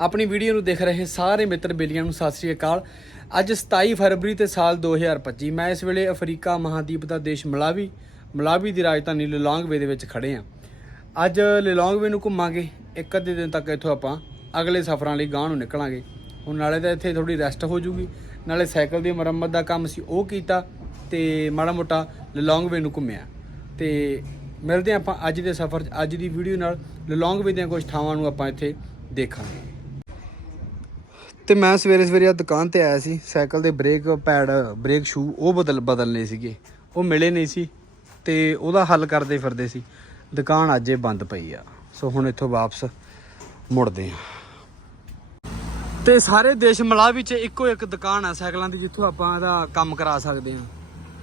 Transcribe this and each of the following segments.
ਆਪਣੀ ਵੀਡੀਓ ਨੂੰ ਦੇਖ ਰਹੇ ਸਾਰੇ ਮਿੱਤਰ ਬੇਲੀਆਂ ਨੂੰ ਸਤਿ ਸ੍ਰੀ ਅਕਾਲ। ਅੱਜ 27 ਫਰਵਰੀ ਤੇ ਸਾਲ 2025 ਮੈਂ ਇਸ ਵੇਲੇ ਅਫਰੀਕਾ ਮਹਾਦੀਪ ਦਾ ਦੇਸ਼ ਮਲਾਵੀ ਮਲਾਵੀ ਦੀ ਰਾਜਧਾਨੀ ਲਲੋਂਗਵੇ ਦੇ ਵਿੱਚ ਖੜੇ ਹਾਂ। ਅੱਜ ਲਲੋਂਗਵੇ ਨੂੰ ਘੁੰਮਾਂਗੇ। ਇੱਕ ਅੱਧੇ ਦਿਨ ਤੱਕ ਇੱਥੋਂ ਆਪਾਂ ਅਗਲੇ ਸਫ਼ਰਾਂ ਲਈ ਗਾਂਹ ਨੂੰ ਨਿਕਲਾਂਗੇ। ਹੁਣ ਨਾਲੇ ਤਾਂ ਇੱਥੇ ਥੋੜੀ ਰੈਸਟ ਹੋ ਜੂਗੀ। ਨਾਲੇ ਸਾਈਕਲ ਦੀ ਮੁਰੰਮਤ ਦਾ ਕੰਮ ਸੀ, ਉਹ ਕੀਤਾ ਤੇ ਮਾੜਾ ਮੋਟਾ ਲਲੋਂਗਵੇ ਨੂੰ ਘੁੰਮਿਆ। ਤੇ ਮਿਲਦੇ ਹਾਂ ਆਪਾਂ ਅੱਜ ਦੇ ਸਫ਼ਰ 'ਚ। ਅੱਜ ਦੀ ਵੀਡੀਓ ਨਾਲ ਲਲੋਂਗਵੇ ਦੀਆਂ ਕੁਝ ਥਾਵਾਂ ਨੂੰ ਆਪਾਂ ਇੱਥੇ ਦੇਖਾਂਗੇ। ਤੇ ਮੈਂ ਸਵੇਰੇ ਸਵੇਰੇ ਆ ਦੁਕਾਨ ਤੇ ਆਇਆ ਸੀ, ਸਾਈਕਲ ਦੇ ਬ੍ਰੇਕ ਪੈਡ ਬ੍ਰੇਕ ਸ਼ੂ ਉਹ ਬਦਲ ਬਦਲਨੇ ਸੀਗੇ। ਉਹ ਮਿਲੇ ਨਹੀਂ ਸੀ ਤੇ ਉਹਦਾ ਹੱਲ ਕਰਦੇ ਫਿਰਦੇ ਸੀ। ਦੁਕਾਨ ਅੱਜ ਬੰਦ ਪਈ ਆ। ਸੋ ਹੁਣ ਇੱਥੋਂ ਵਾਪਸ ਮੁੜਦੇ ਆ। ਤੇ ਸਾਰੇ ਦੇਸ਼ ਮਲਾਵੀ ਵਿੱਚ ਇੱਕੋ ਇੱਕ ਦੁਕਾਨ ਆ ਸਾਈਕਲਾਂ ਦੀ, ਜਿੱਥੋਂ ਆਪਾਂ ਇਹਦਾ ਕੰਮ ਕਰਾ ਸਕਦੇ ਆ।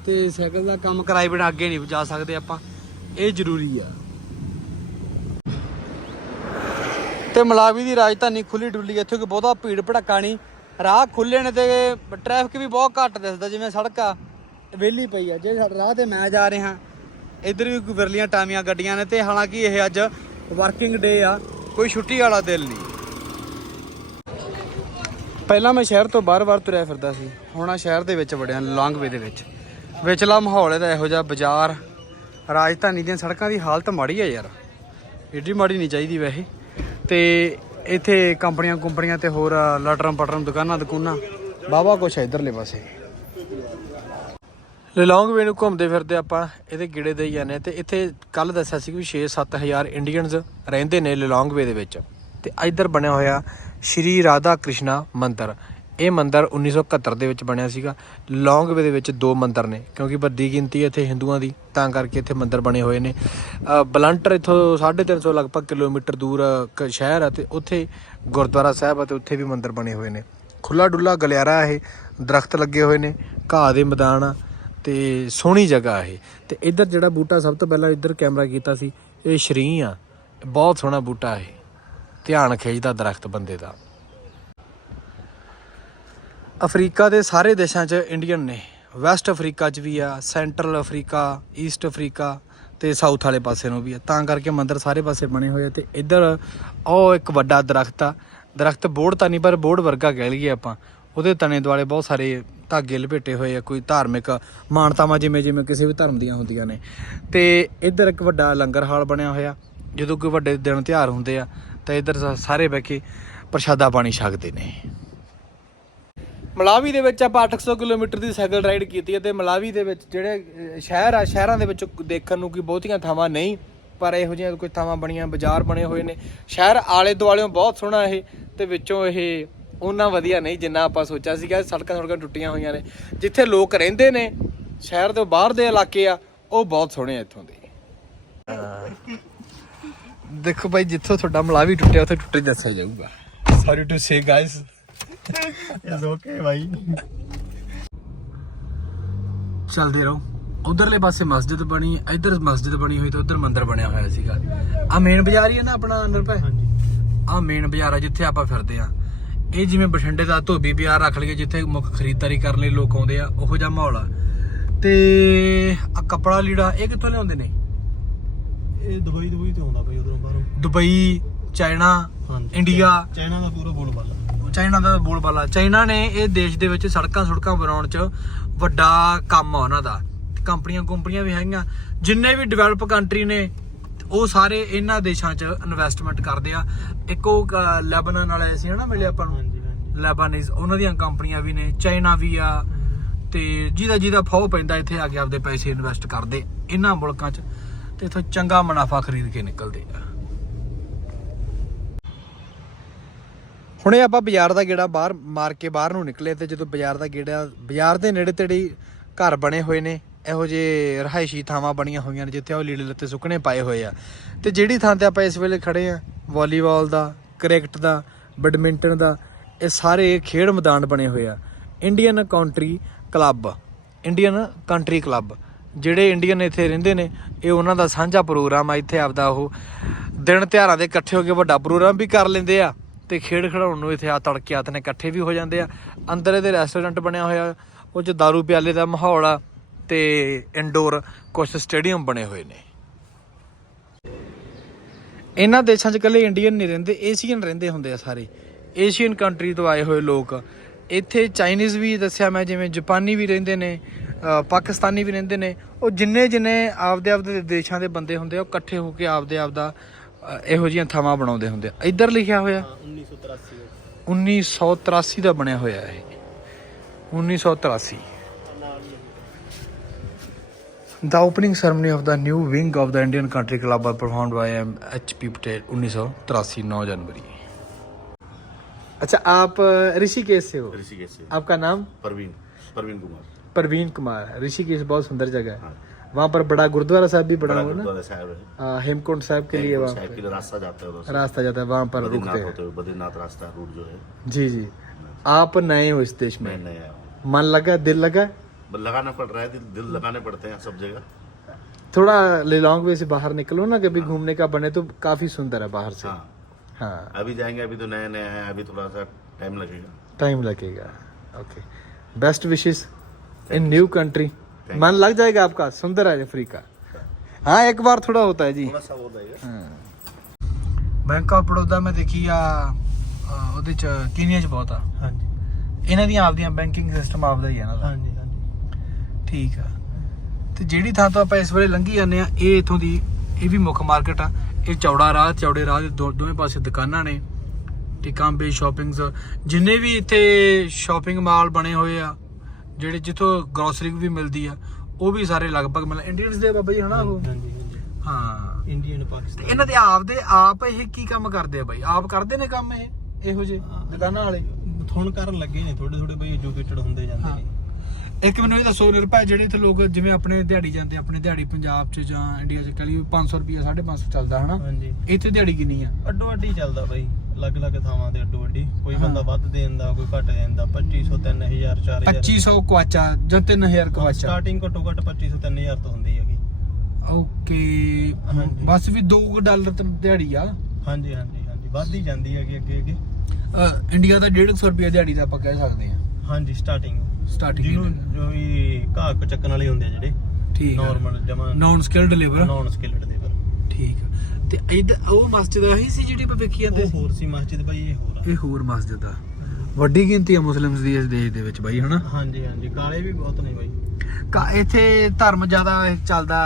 ਤੇ ਸਾਈਕਲ ਦਾ ਕੰਮ ਕਰਾਈ ਬਿਨਾਂ ਅੱਗੇ ਨਹੀਂ ਜਾ ਸਕਦੇ ਆਪਾਂ। ਇਹ ਜ਼ਰੂਰੀ ਆ। ਤੇ ਮਲਾਵੀ ਦੀ ਰਾਜਧਾਨੀ ਖੁੱਲੀ ਡੁੱਲੀ ਇੱਥੇ ਕੋਈ ਬਹੁਤਾ ਭੀੜ ਭੜੱਕਾ ਨਹੀਂ। ਰਾਹ ਖੁੱਲੇ ਨੇ ਤੇ ਟ੍ਰੈਫਿਕ ਵੀ ਬਹੁਤ ਘੱਟ ਦਿਸਦਾ, ਜਿਵੇਂ ਸੜਕ ਆ, ਵਿਹਲੀ ਪਈ ਆ। ਜੇ ਰਾਹ ਤੇ ਮੈਂ ਜਾ ਰਿਹਾ, ਇੱਧਰ ਵੀ ਕੋਈ ਵਿਰਲੀਆਂ ਟਾਮੀਆਂ ਗੱਡੀਆਂ ਨੇ ਤੇ ਹਾਲਾਂਕਿ ਇਹ ਅੱਜ ਵਰਕਿੰਗ ਡੇ ਆ, ਕੋਈ ਛੁੱਟੀ ਵਾਲਾ ਦਿਨ ਨਹੀਂ। ਪਹਿਲਾਂ ਮੈਂ ਸ਼ਹਿਰ ਤੋਂ ਬਾਹਰ-ਬਾਹਰ ਤੁਰਿਆ ਫਿਰਦਾ ਸੀ, ਹੁਣ ਆ ਸ਼ਹਿਰ ਦੇ ਵਿੱਚ ਵੜਿਆ ਲੌਂਗਵੇ ਦੇ ਵਿੱਚ। ਵਿਚਲਾ ਮਾਹੌਲ ਇਹਦਾ ਇਹੋ ਜਿਹਾ ਬਾਜ਼ਾਰ, ਰਾਜਧਾਨੀ ਦੀਆਂ ਸੜਕਾਂ ਦੀ ਹਾਲਤ ਮਾੜੀ ਆ ਯਾਰ। ਏਡੀ ਮਾੜੀ ਨਹੀਂ ਚਾਹੀਦੀ ਵੈਸੇ। ਤੇ ਇੱਥੇ ਕੰਪਨੀਆਂ ਕੁੰਪਨੀਆਂ ਤੇ ਹੋਰ ਲਟਰਮ ਪਟਰਮ ਦੁਕਾਨਾਂ ਦੁਕਾਨਾਂ। ਬਾਬਾ ਕੁਛ ਹੈ ਇਧਰਲੇ ਪਾਸੇ। ਲੌਂਗਵੇ ਨੂੰ ਘੁੰਮਦੇ ਫਿਰਦੇ ਆਪਾਂ ਇਹਦੇ ਗਿੜੇ ਦੇ ਜਾਂਦੇ ਤੇ ਇੱਥੇ ਕੱਲ ਦੱਸਿਆ ਸੀ ਵੀ 6-7000 ਇੰਡੀਅਨਸ ਰਹਿੰਦੇ ਨੇ ਲੌਂਗਵੇ ਦੇ ਵਿੱਚ। ਤੇ ਇੱਧਰ ਬਣਿਆ ਹੋਇਆ ਸ਼੍ਰੀ ਰਾਧਾ ਕ੍ਰਿਸ਼ਨਾ ਮੰਦਿਰ। ਇਹ ਮੰਦਿਰ 1971 ਦੇ ਵਿੱਚ ਬਣਿਆ ਸੀਗਾ। ਲੌਂਗਵੇ ਦੇ ਵਿੱਚ ਦੋ ਮੰਦਿਰ ਨੇ, ਕਿਉਂਕਿ ਵੱਡੀ ਗਿਣਤੀ ਇੱਥੇ ਹਿੰਦੂਆਂ ਦੀ, ਤਾਂ ਕਰਕੇ ਇੱਥੇ ਮੰਦਿਰ ਬਣੇ ਹੋਏ ਨੇ। ਬਲੰਟਰ ਇੱਥੋਂ 350 ਲਗਭਗ ਕਿਲੋਮੀਟਰ ਦੂਰ ਇੱਕ ਸ਼ਹਿਰ ਹੈ ਤੇ ਉੱਥੇ ਗੁਰਦੁਆਰਾ ਸਾਹਿਬ ਹੈ ਤੇ ਉੱਥੇ ਵੀ ਮੰਦਿਰ ਬਣੇ ਹੋਏ ਨੇ। ਖੁੱਲਾ ਡੁੱਲਾ ਗਲਿਆਰਾ ਇਹ, ਦਰਖਤ ਲੱਗੇ ਹੋਏ ਨੇ, ਘਾਹ ਦੇ ਮੈਦਾਨ ਆ ਤੇ ਸੋਹਣੀ ਜਗ੍ਹਾ ਇਹ। ਤੇ ਇੱਧਰ ਜਿਹੜਾ ਬੂਟਾ ਸਭ ਤੋਂ ਪਹਿਲਾਂ ਇੱਧਰ ਕੈਮਰਾ ਕੀਤਾ ਸੀ, ਇਹ ਸ਼ਰੀ ਆ, ਬਹੁਤ ਸੋਹਣਾ ਬੂਟਾ ਇਹ, ਧਿਆਨ ਖਿੱਚਦਾ ਦਰਖਤ ਬੰਦੇ ਦਾ। ਅਫਰੀਕਾ ਦੇ ਸਾਰੇ ਦੇਸ਼ਾਂ 'ਚ ਇੰਡੀਅਨ ਨੇ। ਵੈਸਟ ਅਫਰੀਕਾ 'ਚ ਵੀ ਆ ਸੈਂਟਰਲ ਅਫਰੀਕਾ ਈਸਟ ਅਫਰੀਕਾ ਤੇ ਸਾਊਥ ਵਾਲੇ ਪਾਸੇ ਨੂੰ ਵੀ ਆ। ਤਾਂ ਕਰਕੇ ਮੰਦਰ ਸਾਰੇ ਪਾਸੇ ਬਣੇ ਹੋਏ ਆ ਤੇ ਇੱਧਰ ਉਹ ਇੱਕ ਵੱਡਾ ਦਰਖਤ ਆ। ਦਰਖਤ ਬੋੜ ਤਾਂ ਨਹੀਂ, ਪਰ ਬੋੜ ਵਰਗਾ ਕਹਿ ਲਈਏ ਆਪਾਂ। ਉਹਦੇ ਤਣੇ ਦੁਆਲੇ ਬਹੁਤ ਸਾਰੇ ਧਾਗੇ ਲਪੇਟੇ ਹੋਏ ਆ, ਕੋਈ ਧਾਰਮਿਕ ਮਾਨਤਾਵਾਂ ਜਿਵੇਂ ਜਿਵੇਂ ਕਿਸੇ ਵੀ ਧਰਮ ਦੀਆਂ ਹੁੰਦੀਆਂ ਨੇ। ਤੇ ਇੱਧਰ ਇੱਕ ਵੱਡਾ ਲੰਗਰ ਹਾਲ ਬਣਿਆ ਹੋਇਆ। ਜਦੋਂ ਕੋਈ ਵੱਡੇ ਦਿਨ ਤਿਉਹਾਰ ਹੁੰਦੇ ਆ, ਤਾਂ ਇੱਧਰ ਸਾ- ਸਾਰੇ ਬਹਿ ਕੇ ਪ੍ਰਸ਼ਾਦਾ ਪਾਣੀ ਛਕਦੇ ਨੇ। ਮਲਾਵੀ ਦੇ ਵਿੱਚ ਆਪਾਂ 800 ਕਿਲੋਮੀਟਰ ਦੀ ਸਾਈਕਲ ਰਾਈਡ ਕੀਤੀ ਹੈ ਤੇ ਮਲਾਵੀ ਦੇ ਵਿੱਚ ਜਿਹੜੇ ਸ਼ਹਿਰ ਆ ਸ਼ਹਿਰਾਂ ਦੇ ਵਿੱਚ ਦੇਖਣ ਨੂੰ ਕੋਈ ਬਹੁਤੀਆਂ ਥਾਵਾਂ ਨਹੀਂ ਪਰ ਇਹੋ ਜਿਹੀਆਂ ਕੋਈ ਥਾਵਾਂ ਬਣੀਆਂ ਬਾਜ਼ਾਰ ਬਣੇ ਹੋਏ ਨੇ। ਸ਼ਹਿਰ ਆਲੇ ਦੁਆਲਿਓਂ ਬਹੁਤ ਸੋਹਣਾ ਇਹ ਤੇ ਵਿੱਚੋਂ ਇਹ ਉਹਨਾਂ ਵਧੀਆ ਨਹੀਂ ਜਿੰਨਾ ਆਪਾਂ ਸੋਚਿਆ ਸੀਗਾ ਸੜਕਾਂ ਸੜਕਾਂ ਟੁੱਟੀਆਂ ਹੋਈਆਂ ਨੇ। ਜਿੱਥੇ ਲੋਕ ਰਹਿੰਦੇ ਨੇ ਸ਼ਹਿਰ ਦੇ ਬਾਹਰ ਦੇ ਇਲਾਕੇ ਆ ਉਹ ਬਹੁਤ ਸੋਹਣੇ ਆ ਇੱਥੋਂ ਦੇ। ਦੇਖੋ ਭਾਈ ਜਿੱਥੋਂ ਤੁਹਾਡਾ ਮਲਾਵੀ ਟੁੱਟਿਆ ਉੱਥੇ ਟੁੱਟੇ ਦੱਸਿਆ ਜਾਊਗਾ। Sorry to say guys is okay ਭਾਈ ਚੱਲਦੇ ਰਹੋ। ਉਧਰਲੇ ਪਾਸੇ ਮਸਜਿਦ ਬਣੀ ਇੱਧਰ ਮਸਜਿਦ ਬਣੀ ਹੋਈ ਤੇ ਉਧਰ ਮੰਦਿਰ ਬਣਿਆ ਹੋਇਆ ਸੀਗਾ। ਆ ਮੇਨ ਬਾਜ਼ਾਰ ਹੀ ਹੈ ਨਾ ਆਪਣਾ ਨਿਰਭੈ ਹਾਂਜੀ। ਆ ਮੇਨ ਬਾਜ਼ਾਰ ਆ ਜਿੱਥੇ ਆਪਾਂ ਫਿਰਦੇ ਆ। ਇਹ ਜਿਵੇਂ ਬਠਿੰਡੇ ਦਾ ਧੋਬੀ ਬਾਜ਼ਾਰ ਰੱਖ ਲਈਏ ਜਿੱਥੇ ਮੁੱਖ ਖਰੀਦਦਾਰੀ ਕਰਨ ਲਈ ਲੋਕ ਆਉਂਦੇ ਆ ਉਹੋ ਜਿਹਾ ਮਾਹੌਲ ਆ। ਤੇ ਆ ਕੱਪੜਾ ਲੀੜਾ ਇਹ ਕਿੱਥੋਂ ਲਿਆਉਂਦੇ ਨੇ? ਇਹ ਦੁਬਈ ਦੁਬਈ ਤੋਂ ਆਉਂਦਾ ਭਾਈ ਉਧਰੋਂ ਬਾਹਰੋਂ। ਦੁਬਈ ਚਾਈਨਾ ਹਾਂਜੀ। ਇੰਡੀਆ। ਚਾਈਨਾ ਦਾ ਪੂਰਾ ਬੋਲ ਬਾਲਾ। ਚਾਈਨਾ ਦਾ ਬੋਲਬਾਲਾ। ਚਾਈਨਾ ਨੇ ਇਹ ਦੇਸ਼ ਦੇ ਵਿੱਚ ਸੜਕਾਂ ਸੁੜਕਾਂ ਬਣਾਉਣ 'ਚ ਵੱਡਾ ਕੰਮ ਆ ਉਹਨਾਂ ਦਾ। ਕੰਪਨੀਆਂ ਕੰਪਨੀਆਂ ਵੀ ਹੈਗੀਆਂ। ਜਿੰਨੇ ਵੀ ਡਿਵੈਲਪ ਕੰਟਰੀ ਨੇ ਉਹ ਸਾਰੇ ਇਹਨਾਂ ਦੇਸ਼ਾਂ 'ਚ ਇਨਵੈਸਟਮੈਂਟ ਕਰਦੇ ਆ। ਇੱਕ ਉਹ ਲੈਬਨਾਨ ਵਾਲੇ ਸੀ ਹਨਾ ਮਿਲੇ ਆਪਾਂ ਨੂੰ? ਲੈਬਾਨੀਜ਼ ਉਹਨਾਂ ਦੀਆਂ ਕੰਪਨੀਆਂ ਵੀ ਨੇ। ਚਾਈਨਾ ਵੀ ਆ। ਤੇ ਜਿਹਦਾ ਜਿਹਦਾ ਫਾਉ ਪੈਂਦਾ ਇੱਥੇ ਆ ਕੇ ਆਪਦੇ ਪੈਸੇ ਇਨਵੈਸਟ ਕਰਦੇ। ਇਹਨਾਂ ਮੁਲਕਾਂ 'ਚ ਤੇ ਇਥੋਂ ਚੰਗਾ ਮੁਨਾਫਾ ਖਰੀਦ ਕੇ ਨਿਕਲਦੇ ਆ। ਹੁਣੇ ਆਪਾਂ ਬਾਜ਼ਾਰ ਦਾ ਗੇੜਾ ਬਾਹਰ ਮਾਰ ਕੇ ਬਾਹਰ ਨੂੰ ਨਿਕਲੇ ਤੇ ਜਦੋਂ ਬਾਜ਼ਾਰ ਦਾ ਗੇੜਾ, ਬਾਜ਼ਾਰ ਦੇ ਨੇੜੇ ਤੇੜੇ ਘਰ ਬਣੇ ਹੋਏ ਨੇ, ਇਹੋ ਜਿਹੇ ਰਹਾਇਸ਼ੀ ਥਾਵਾਂ ਬਣੀਆਂ ਹੋਈਆਂ ਨੇ ਜਿੱਥੇ ਉਹ ਲੀੜੇ ਲੱਤੇ ਸੁੱਕਣੇ ਪਾਏ ਹੋਏ ਆ। ਤੇ ਜਿਹੜੀ ਥਾਂ ਤੇ ਆਪਾਂ ਇਸ ਵੇਲੇ ਖੜੇ ਆ, ਵਾਲੀਬਾਲ ਦਾ, ਕ੍ਰਿਕਟ ਦਾ, ਬੈਡਮਿੰਟਨ ਦਾ, ਇਹ ਸਾਰੇ ਖੇਡ ਮੈਦਾਨ ਬਣੇ ਹੋਏ ਆ। Indian country club Indian country club ਜਿਹੜੇ ਇੰਡੀਅਨ ਇੱਥੇ ਰਹਿੰਦੇ ਨੇ, ਇਹ ਉਹਨਾਂ ਦਾ ਸਾਂਝਾ ਪ੍ਰੋਗਰਾਮ ਆ, ਇੱਥੇ ਆਪਦਾ ਉਹ ਦਿਨ ਤਿਉਹਾਰਾਂ ਦੇ ਇਕੱਠੇ ਹੋ ਕੇ ਵੱਡਾ ਪ੍ਰੋਗਰਾਮ ਵੀ ਕਰ ਲੈਂਦੇ ਆ। ਤੇ ਖੇਡ ਖਿਡਾਉਣ ਨੂੰ ਇੱਥੇ ਆ ਤੜਕੇ ਆਤ ਨੇ ਇਕੱਠੇ ਵੀ ਹੋ ਜਾਂਦੇ ਆ। ਅੰਦਰ ਇਹਦੇ ਰੈਸਟੋਰੈਂਟ ਬਣਿਆ ਹੋਇਆ ਉਹ ਚ ਦਾਰੂ ਪਿਆਲੇ ਦਾ ਮਾਹੌਲ ਆ ਤੇ ਇਨਡੋਰ ਕੁਝ ਸਟੇਡੀਅਮ ਬਣੇ ਹੋਏ ਨੇ। ਇਹਨਾਂ ਦੇਸ਼ਾਂ 'ਚ ਇਕੱਲੇ ਇੰਡੀਅਨ ਨਹੀਂ ਰਹਿੰਦੇ ਏਸ਼ੀਅਨ ਰਹਿੰਦੇ ਹੁੰਦੇ ਆ ਸਾਰੇ। ਏਸ਼ੀਅਨ ਕੰਟਰੀ ਤੋਂ ਆਏ ਹੋਏ ਲੋਕ। ਇੱਥੇ ਚਾਈਨੀਜ਼ ਵੀ ਦੱਸਿਆ ਮੈਂ ਜਿਵੇਂ ਜਾਪਾਨੀ ਵੀ ਰਹਿੰਦੇ ਨੇ ਪਾਕਿਸਤਾਨੀ ਵੀ ਰਹਿੰਦੇ ਨੇ। ਉਹ ਜਿੰਨੇ ਜਿੰਨੇ ਆਪਦੇ ਆਪਦੇ ਦੇਸ਼ਾਂ ਦੇ ਬੰਦੇ ਹੁੰਦੇ ਆ ਉਹ ਇਕੱਠੇ ਹੋ ਕੇ ਆਪਦੇ ਆਪਦਾ ਅ, ਇਹੋ ਜਿਹੀਆਂ ਥਾਵਾਂ ਬਣਾਉਂਦੇ ਹੁੰਦੇ ਆ ਇੱਧਰ ਲਿਖਿਆ ਹੋਇਆ 1983 1983 ਦਾ ਬਣਿਆ ਹੋਇਆ ਇਹ 1983 The opening ceremony of the new wing of the Indian Country Club was performed by M. H. P. Patel 1983 9 जनवरी अच्छा आप अ, ऋषिकेश से हो ऋषिकेश से आपका नाम परवीन परवीन कुमार परवीन कुमार ऋषिकेश बहुत सुंदर जगह है हाँ। वहाँ पर बड़ा गुरुद्वारा साहब भी बड़ा हुआ ना? है। हाँ, हेमकुंड साहब के लिए वहाँ के लिए रास्ता जाता है रास्ता जाता है वहाँ पर रुकते हैं। बद्रीनाथ रास्ता रूट जो है। जी जी। आप नए हो इस देश में? मन लगा दिल लगा? लगाना पड़ रहा है दिल दिल लगाने पड़ते हैं सब जगह। थोड़ा लिलोंग वे से बाहर निकलो ना कभी घूमने का बने तो काफ़ी सुंदर है बाहर से। हाँ। हाँ। अभी जाएँगे अभी तो नया नया है अभी थोड़ा सा टाइम लगेगा। टाइम लगेगा। Okay best wishes in new country मन लग जाएगा आपका सुंदर है अफ्रीका हाँ एक बार थोड़ा होता है जी थोड़ा सा हो जाएगा ਬੈਂਕ ਆਫ ਬੜੌਦਾ ਮੈਂ ਦੇਖੀ ਆ ਅ, ਉਹਦੇ ਚ ਕੀਨੀਆ ਚ ਬਹੁਤ ਆ ਹਾਂਜੀ ਇਹਨਾਂ ਦੀਆਂ ਆਪਦੀਆਂ ਬੈਂਕਿੰਗ ਸਿਸਟਮ ਆਪਦਾ ਹੀ ਹੈ ਇਹਨਾਂ ਦਾ ਹਾਂਜੀ ਹਾਂਜੀ ਠੀਕ ਆ ਤੇ ਜਿਹੜੀ ਥਾਂ ਤੋਂ ਆਪਾਂ ਇਸ ਵੇਲੇ ਲੰਘੀ ਜਾਂਦੇ ਆ ਇਹ ਇਥੋਂ ਦੀ ਇਹ ਵੀ ਮੁੱਖ ਮਾਰਕੀਟ ਆ ਇਹ ਚੌੜਾ ਰਾਹ ਚੌੜੇ ਰਾਹ ਦੇ ਦੋ- ਦੋਵੇਂ ਪਾਸੇ ਦੁਕਾਨਾਂ ਨੇ ਟਿਕਾਂਬੇ ਸ਼ਾਪਿੰਗਸ ਜਿੰਨੇ ਵੀ ਇੱਥੇ ਸ਼ਾਪਿੰਗ ਮਾਲ ਬਣੇ ਹੋਏ ਆ ਜਿਹੜੇ ਜਿੱਥੋਂ ਗਰੋਸਰੀ ਵੀ ਮਿਲਦੀ ਆ ਉਹ ਵੀ ਸਾਰੇ ਲਗਭਗ ਮਤਲਬ ਇੰਡੀਅਨਸ ਦੇ ਆ ਬਾਬਾ ਜੀ ਹਨਾ ਉਹ? ਹਾਂਜੀ ਹਾਂ। ਇੰਡੀਅਨ ਪਾਕਿਸਤਾਨ ਇਹਨਾਂ ਦੇ ਆਪ ਦੇ ਆਪ ਇਹ ਕੀ ਕੰਮ ਕਰਦੇ ਆ ਬਾਈ? ਆਪ ਕਰਦੇ ਨੇ ਕੰਮ ਇਹ? ਇਹੋ ਜਿਹੇ ਦੁਕਾਨਾਂ ਵਾਲੇ? ਹੁਣ ਕਰਨ ਲੱਗੇ ਨੇ ਥੋੜੇ ਥੋੜੇ ਬਈ ਐਜੂਕੇਟਡ ਹੁੰਦੇ ਜਾਂਦੇ। ਨੇ। ਇੱਕ ਮੈਨੂੰ ਇਹ ਦੱਸੋ ਨਿਰਭੈ ਜਿਹੜੇ ਇੱਥੇ ਲੋਕ ਜਿਵੇਂ ਆਪਣੇ ਦਿਹਾੜੀ ਜਾਂਦੇ ਆਪਣੇ ਦਿਹਾੜੀ ਪੰਜਾਬ 'ਚ ਜਾਂ ਇੰਡੀਆ 'ਚ ਕਲੀ 500 ਰੁਪਿਆ 550 ਚੱਲਦਾ ਹਨਾ? ਹਾਂਜੀ। ਇੱਥੇ ਦਿਹਾੜੀ ਕਿੰਨੀ ਆ? ਅੱਡੋ ਅੱਡੀ ਚੱਲਦਾ ਬਈ। ਅਲੱਗ-ਅਲੱਗ ਥਾਵਾਂ ਤੇ ਅੱਡੋ ਅੱਡੀ। ਕੋਈ ਹਾਂ। ਬੰਦਾ ਵੱਧ ਦੇਂਦਾ ਕੋਈ ਘੱਟ ਦੇਂਦਾ 2500 3000 4000 2500 ਕੁਆਚਾ ਜਾਂ 3000 ਕੁਆਚਾ? ਸਟਾਰਟਿੰਗ ਘੱਟੋ ਘੱਟ 2500 3000 ਤੋਂ ਹੁੰਦੀ ਹੈਗੀ। ਓਕੇ। ਹਾਂਜੀ। ਬਸ ਵੀ 2 ਡਾਲਰ ਤੇ ਦਿਹਾੜੀ ਆ? ਹਾਂਜੀ ਹਾਂਜੀ ਹਾਂਜੀ। ਵੱਧ ਹੀ ਜਾਂਦੀ ਹੈਗੀ ਅੱਗੇ ਅੱਗੇ। ਅ, ਇੰਡੀਆ ਦਾ 150 ਰੁਪਿਆ ਦਿਹਾੜੀ ਦਾ ਆਪਾਂ ਕਹਿ ਸਕਦੇ ਆ ਹਾਂਜੀ ਸਟਾਰਟਿੰਗ ਸਟਾਰਟਿੰਗ ਜਿਹਨੂੰ ਜੋ ਵੀ ਘਾਹ ਕੋ ਚੱਕਣ ਵਾਲੇ ਹੁੰਦੇ ਆ ਜਿਹੜੇ ਠੀਕ ਆ। ਨਾਰਮਲ ਜਮਾ non skilled labour non skilled ਦੇ ਪਰ ਠੀਕ ਆ। ਤੇ ਇਧਰ ਉਹ ਮਸਜਿਦ ਆਹੀ ਸੀ ਜਿਹੜੀ ਆਪਾਂ ਵੇਖੀ ਜਾਂਦੇ ਉਹ ਸੀ? ਹੋਰ ਸੀ ਮਸਜਿਦ ਭਾਈ ਇਹ ਹੋਰ ਆ। ਇਹ ਹੋਰ ਮਸਜਿਦ ਆ। ਵੱਡੀ ਗਿਣਤੀ ਆ ਮੁਸਲਿਮਸ ਦੀ ਇਸ ਦੇਸ਼ ਦੇ ਵਿੱਚ ਬਾਈ ਹਨਾ? ਹਾਂਜੀ ਹਾਂਜੀ। ਕਾਲੇ ਵੀ ਬਹੁਤ ਨੇ ਬਾਈ। ਕਾ- ਇੱਥੇ ਧਰਮ ਜ਼ਿਆਦਾ ਚੱਲਦਾ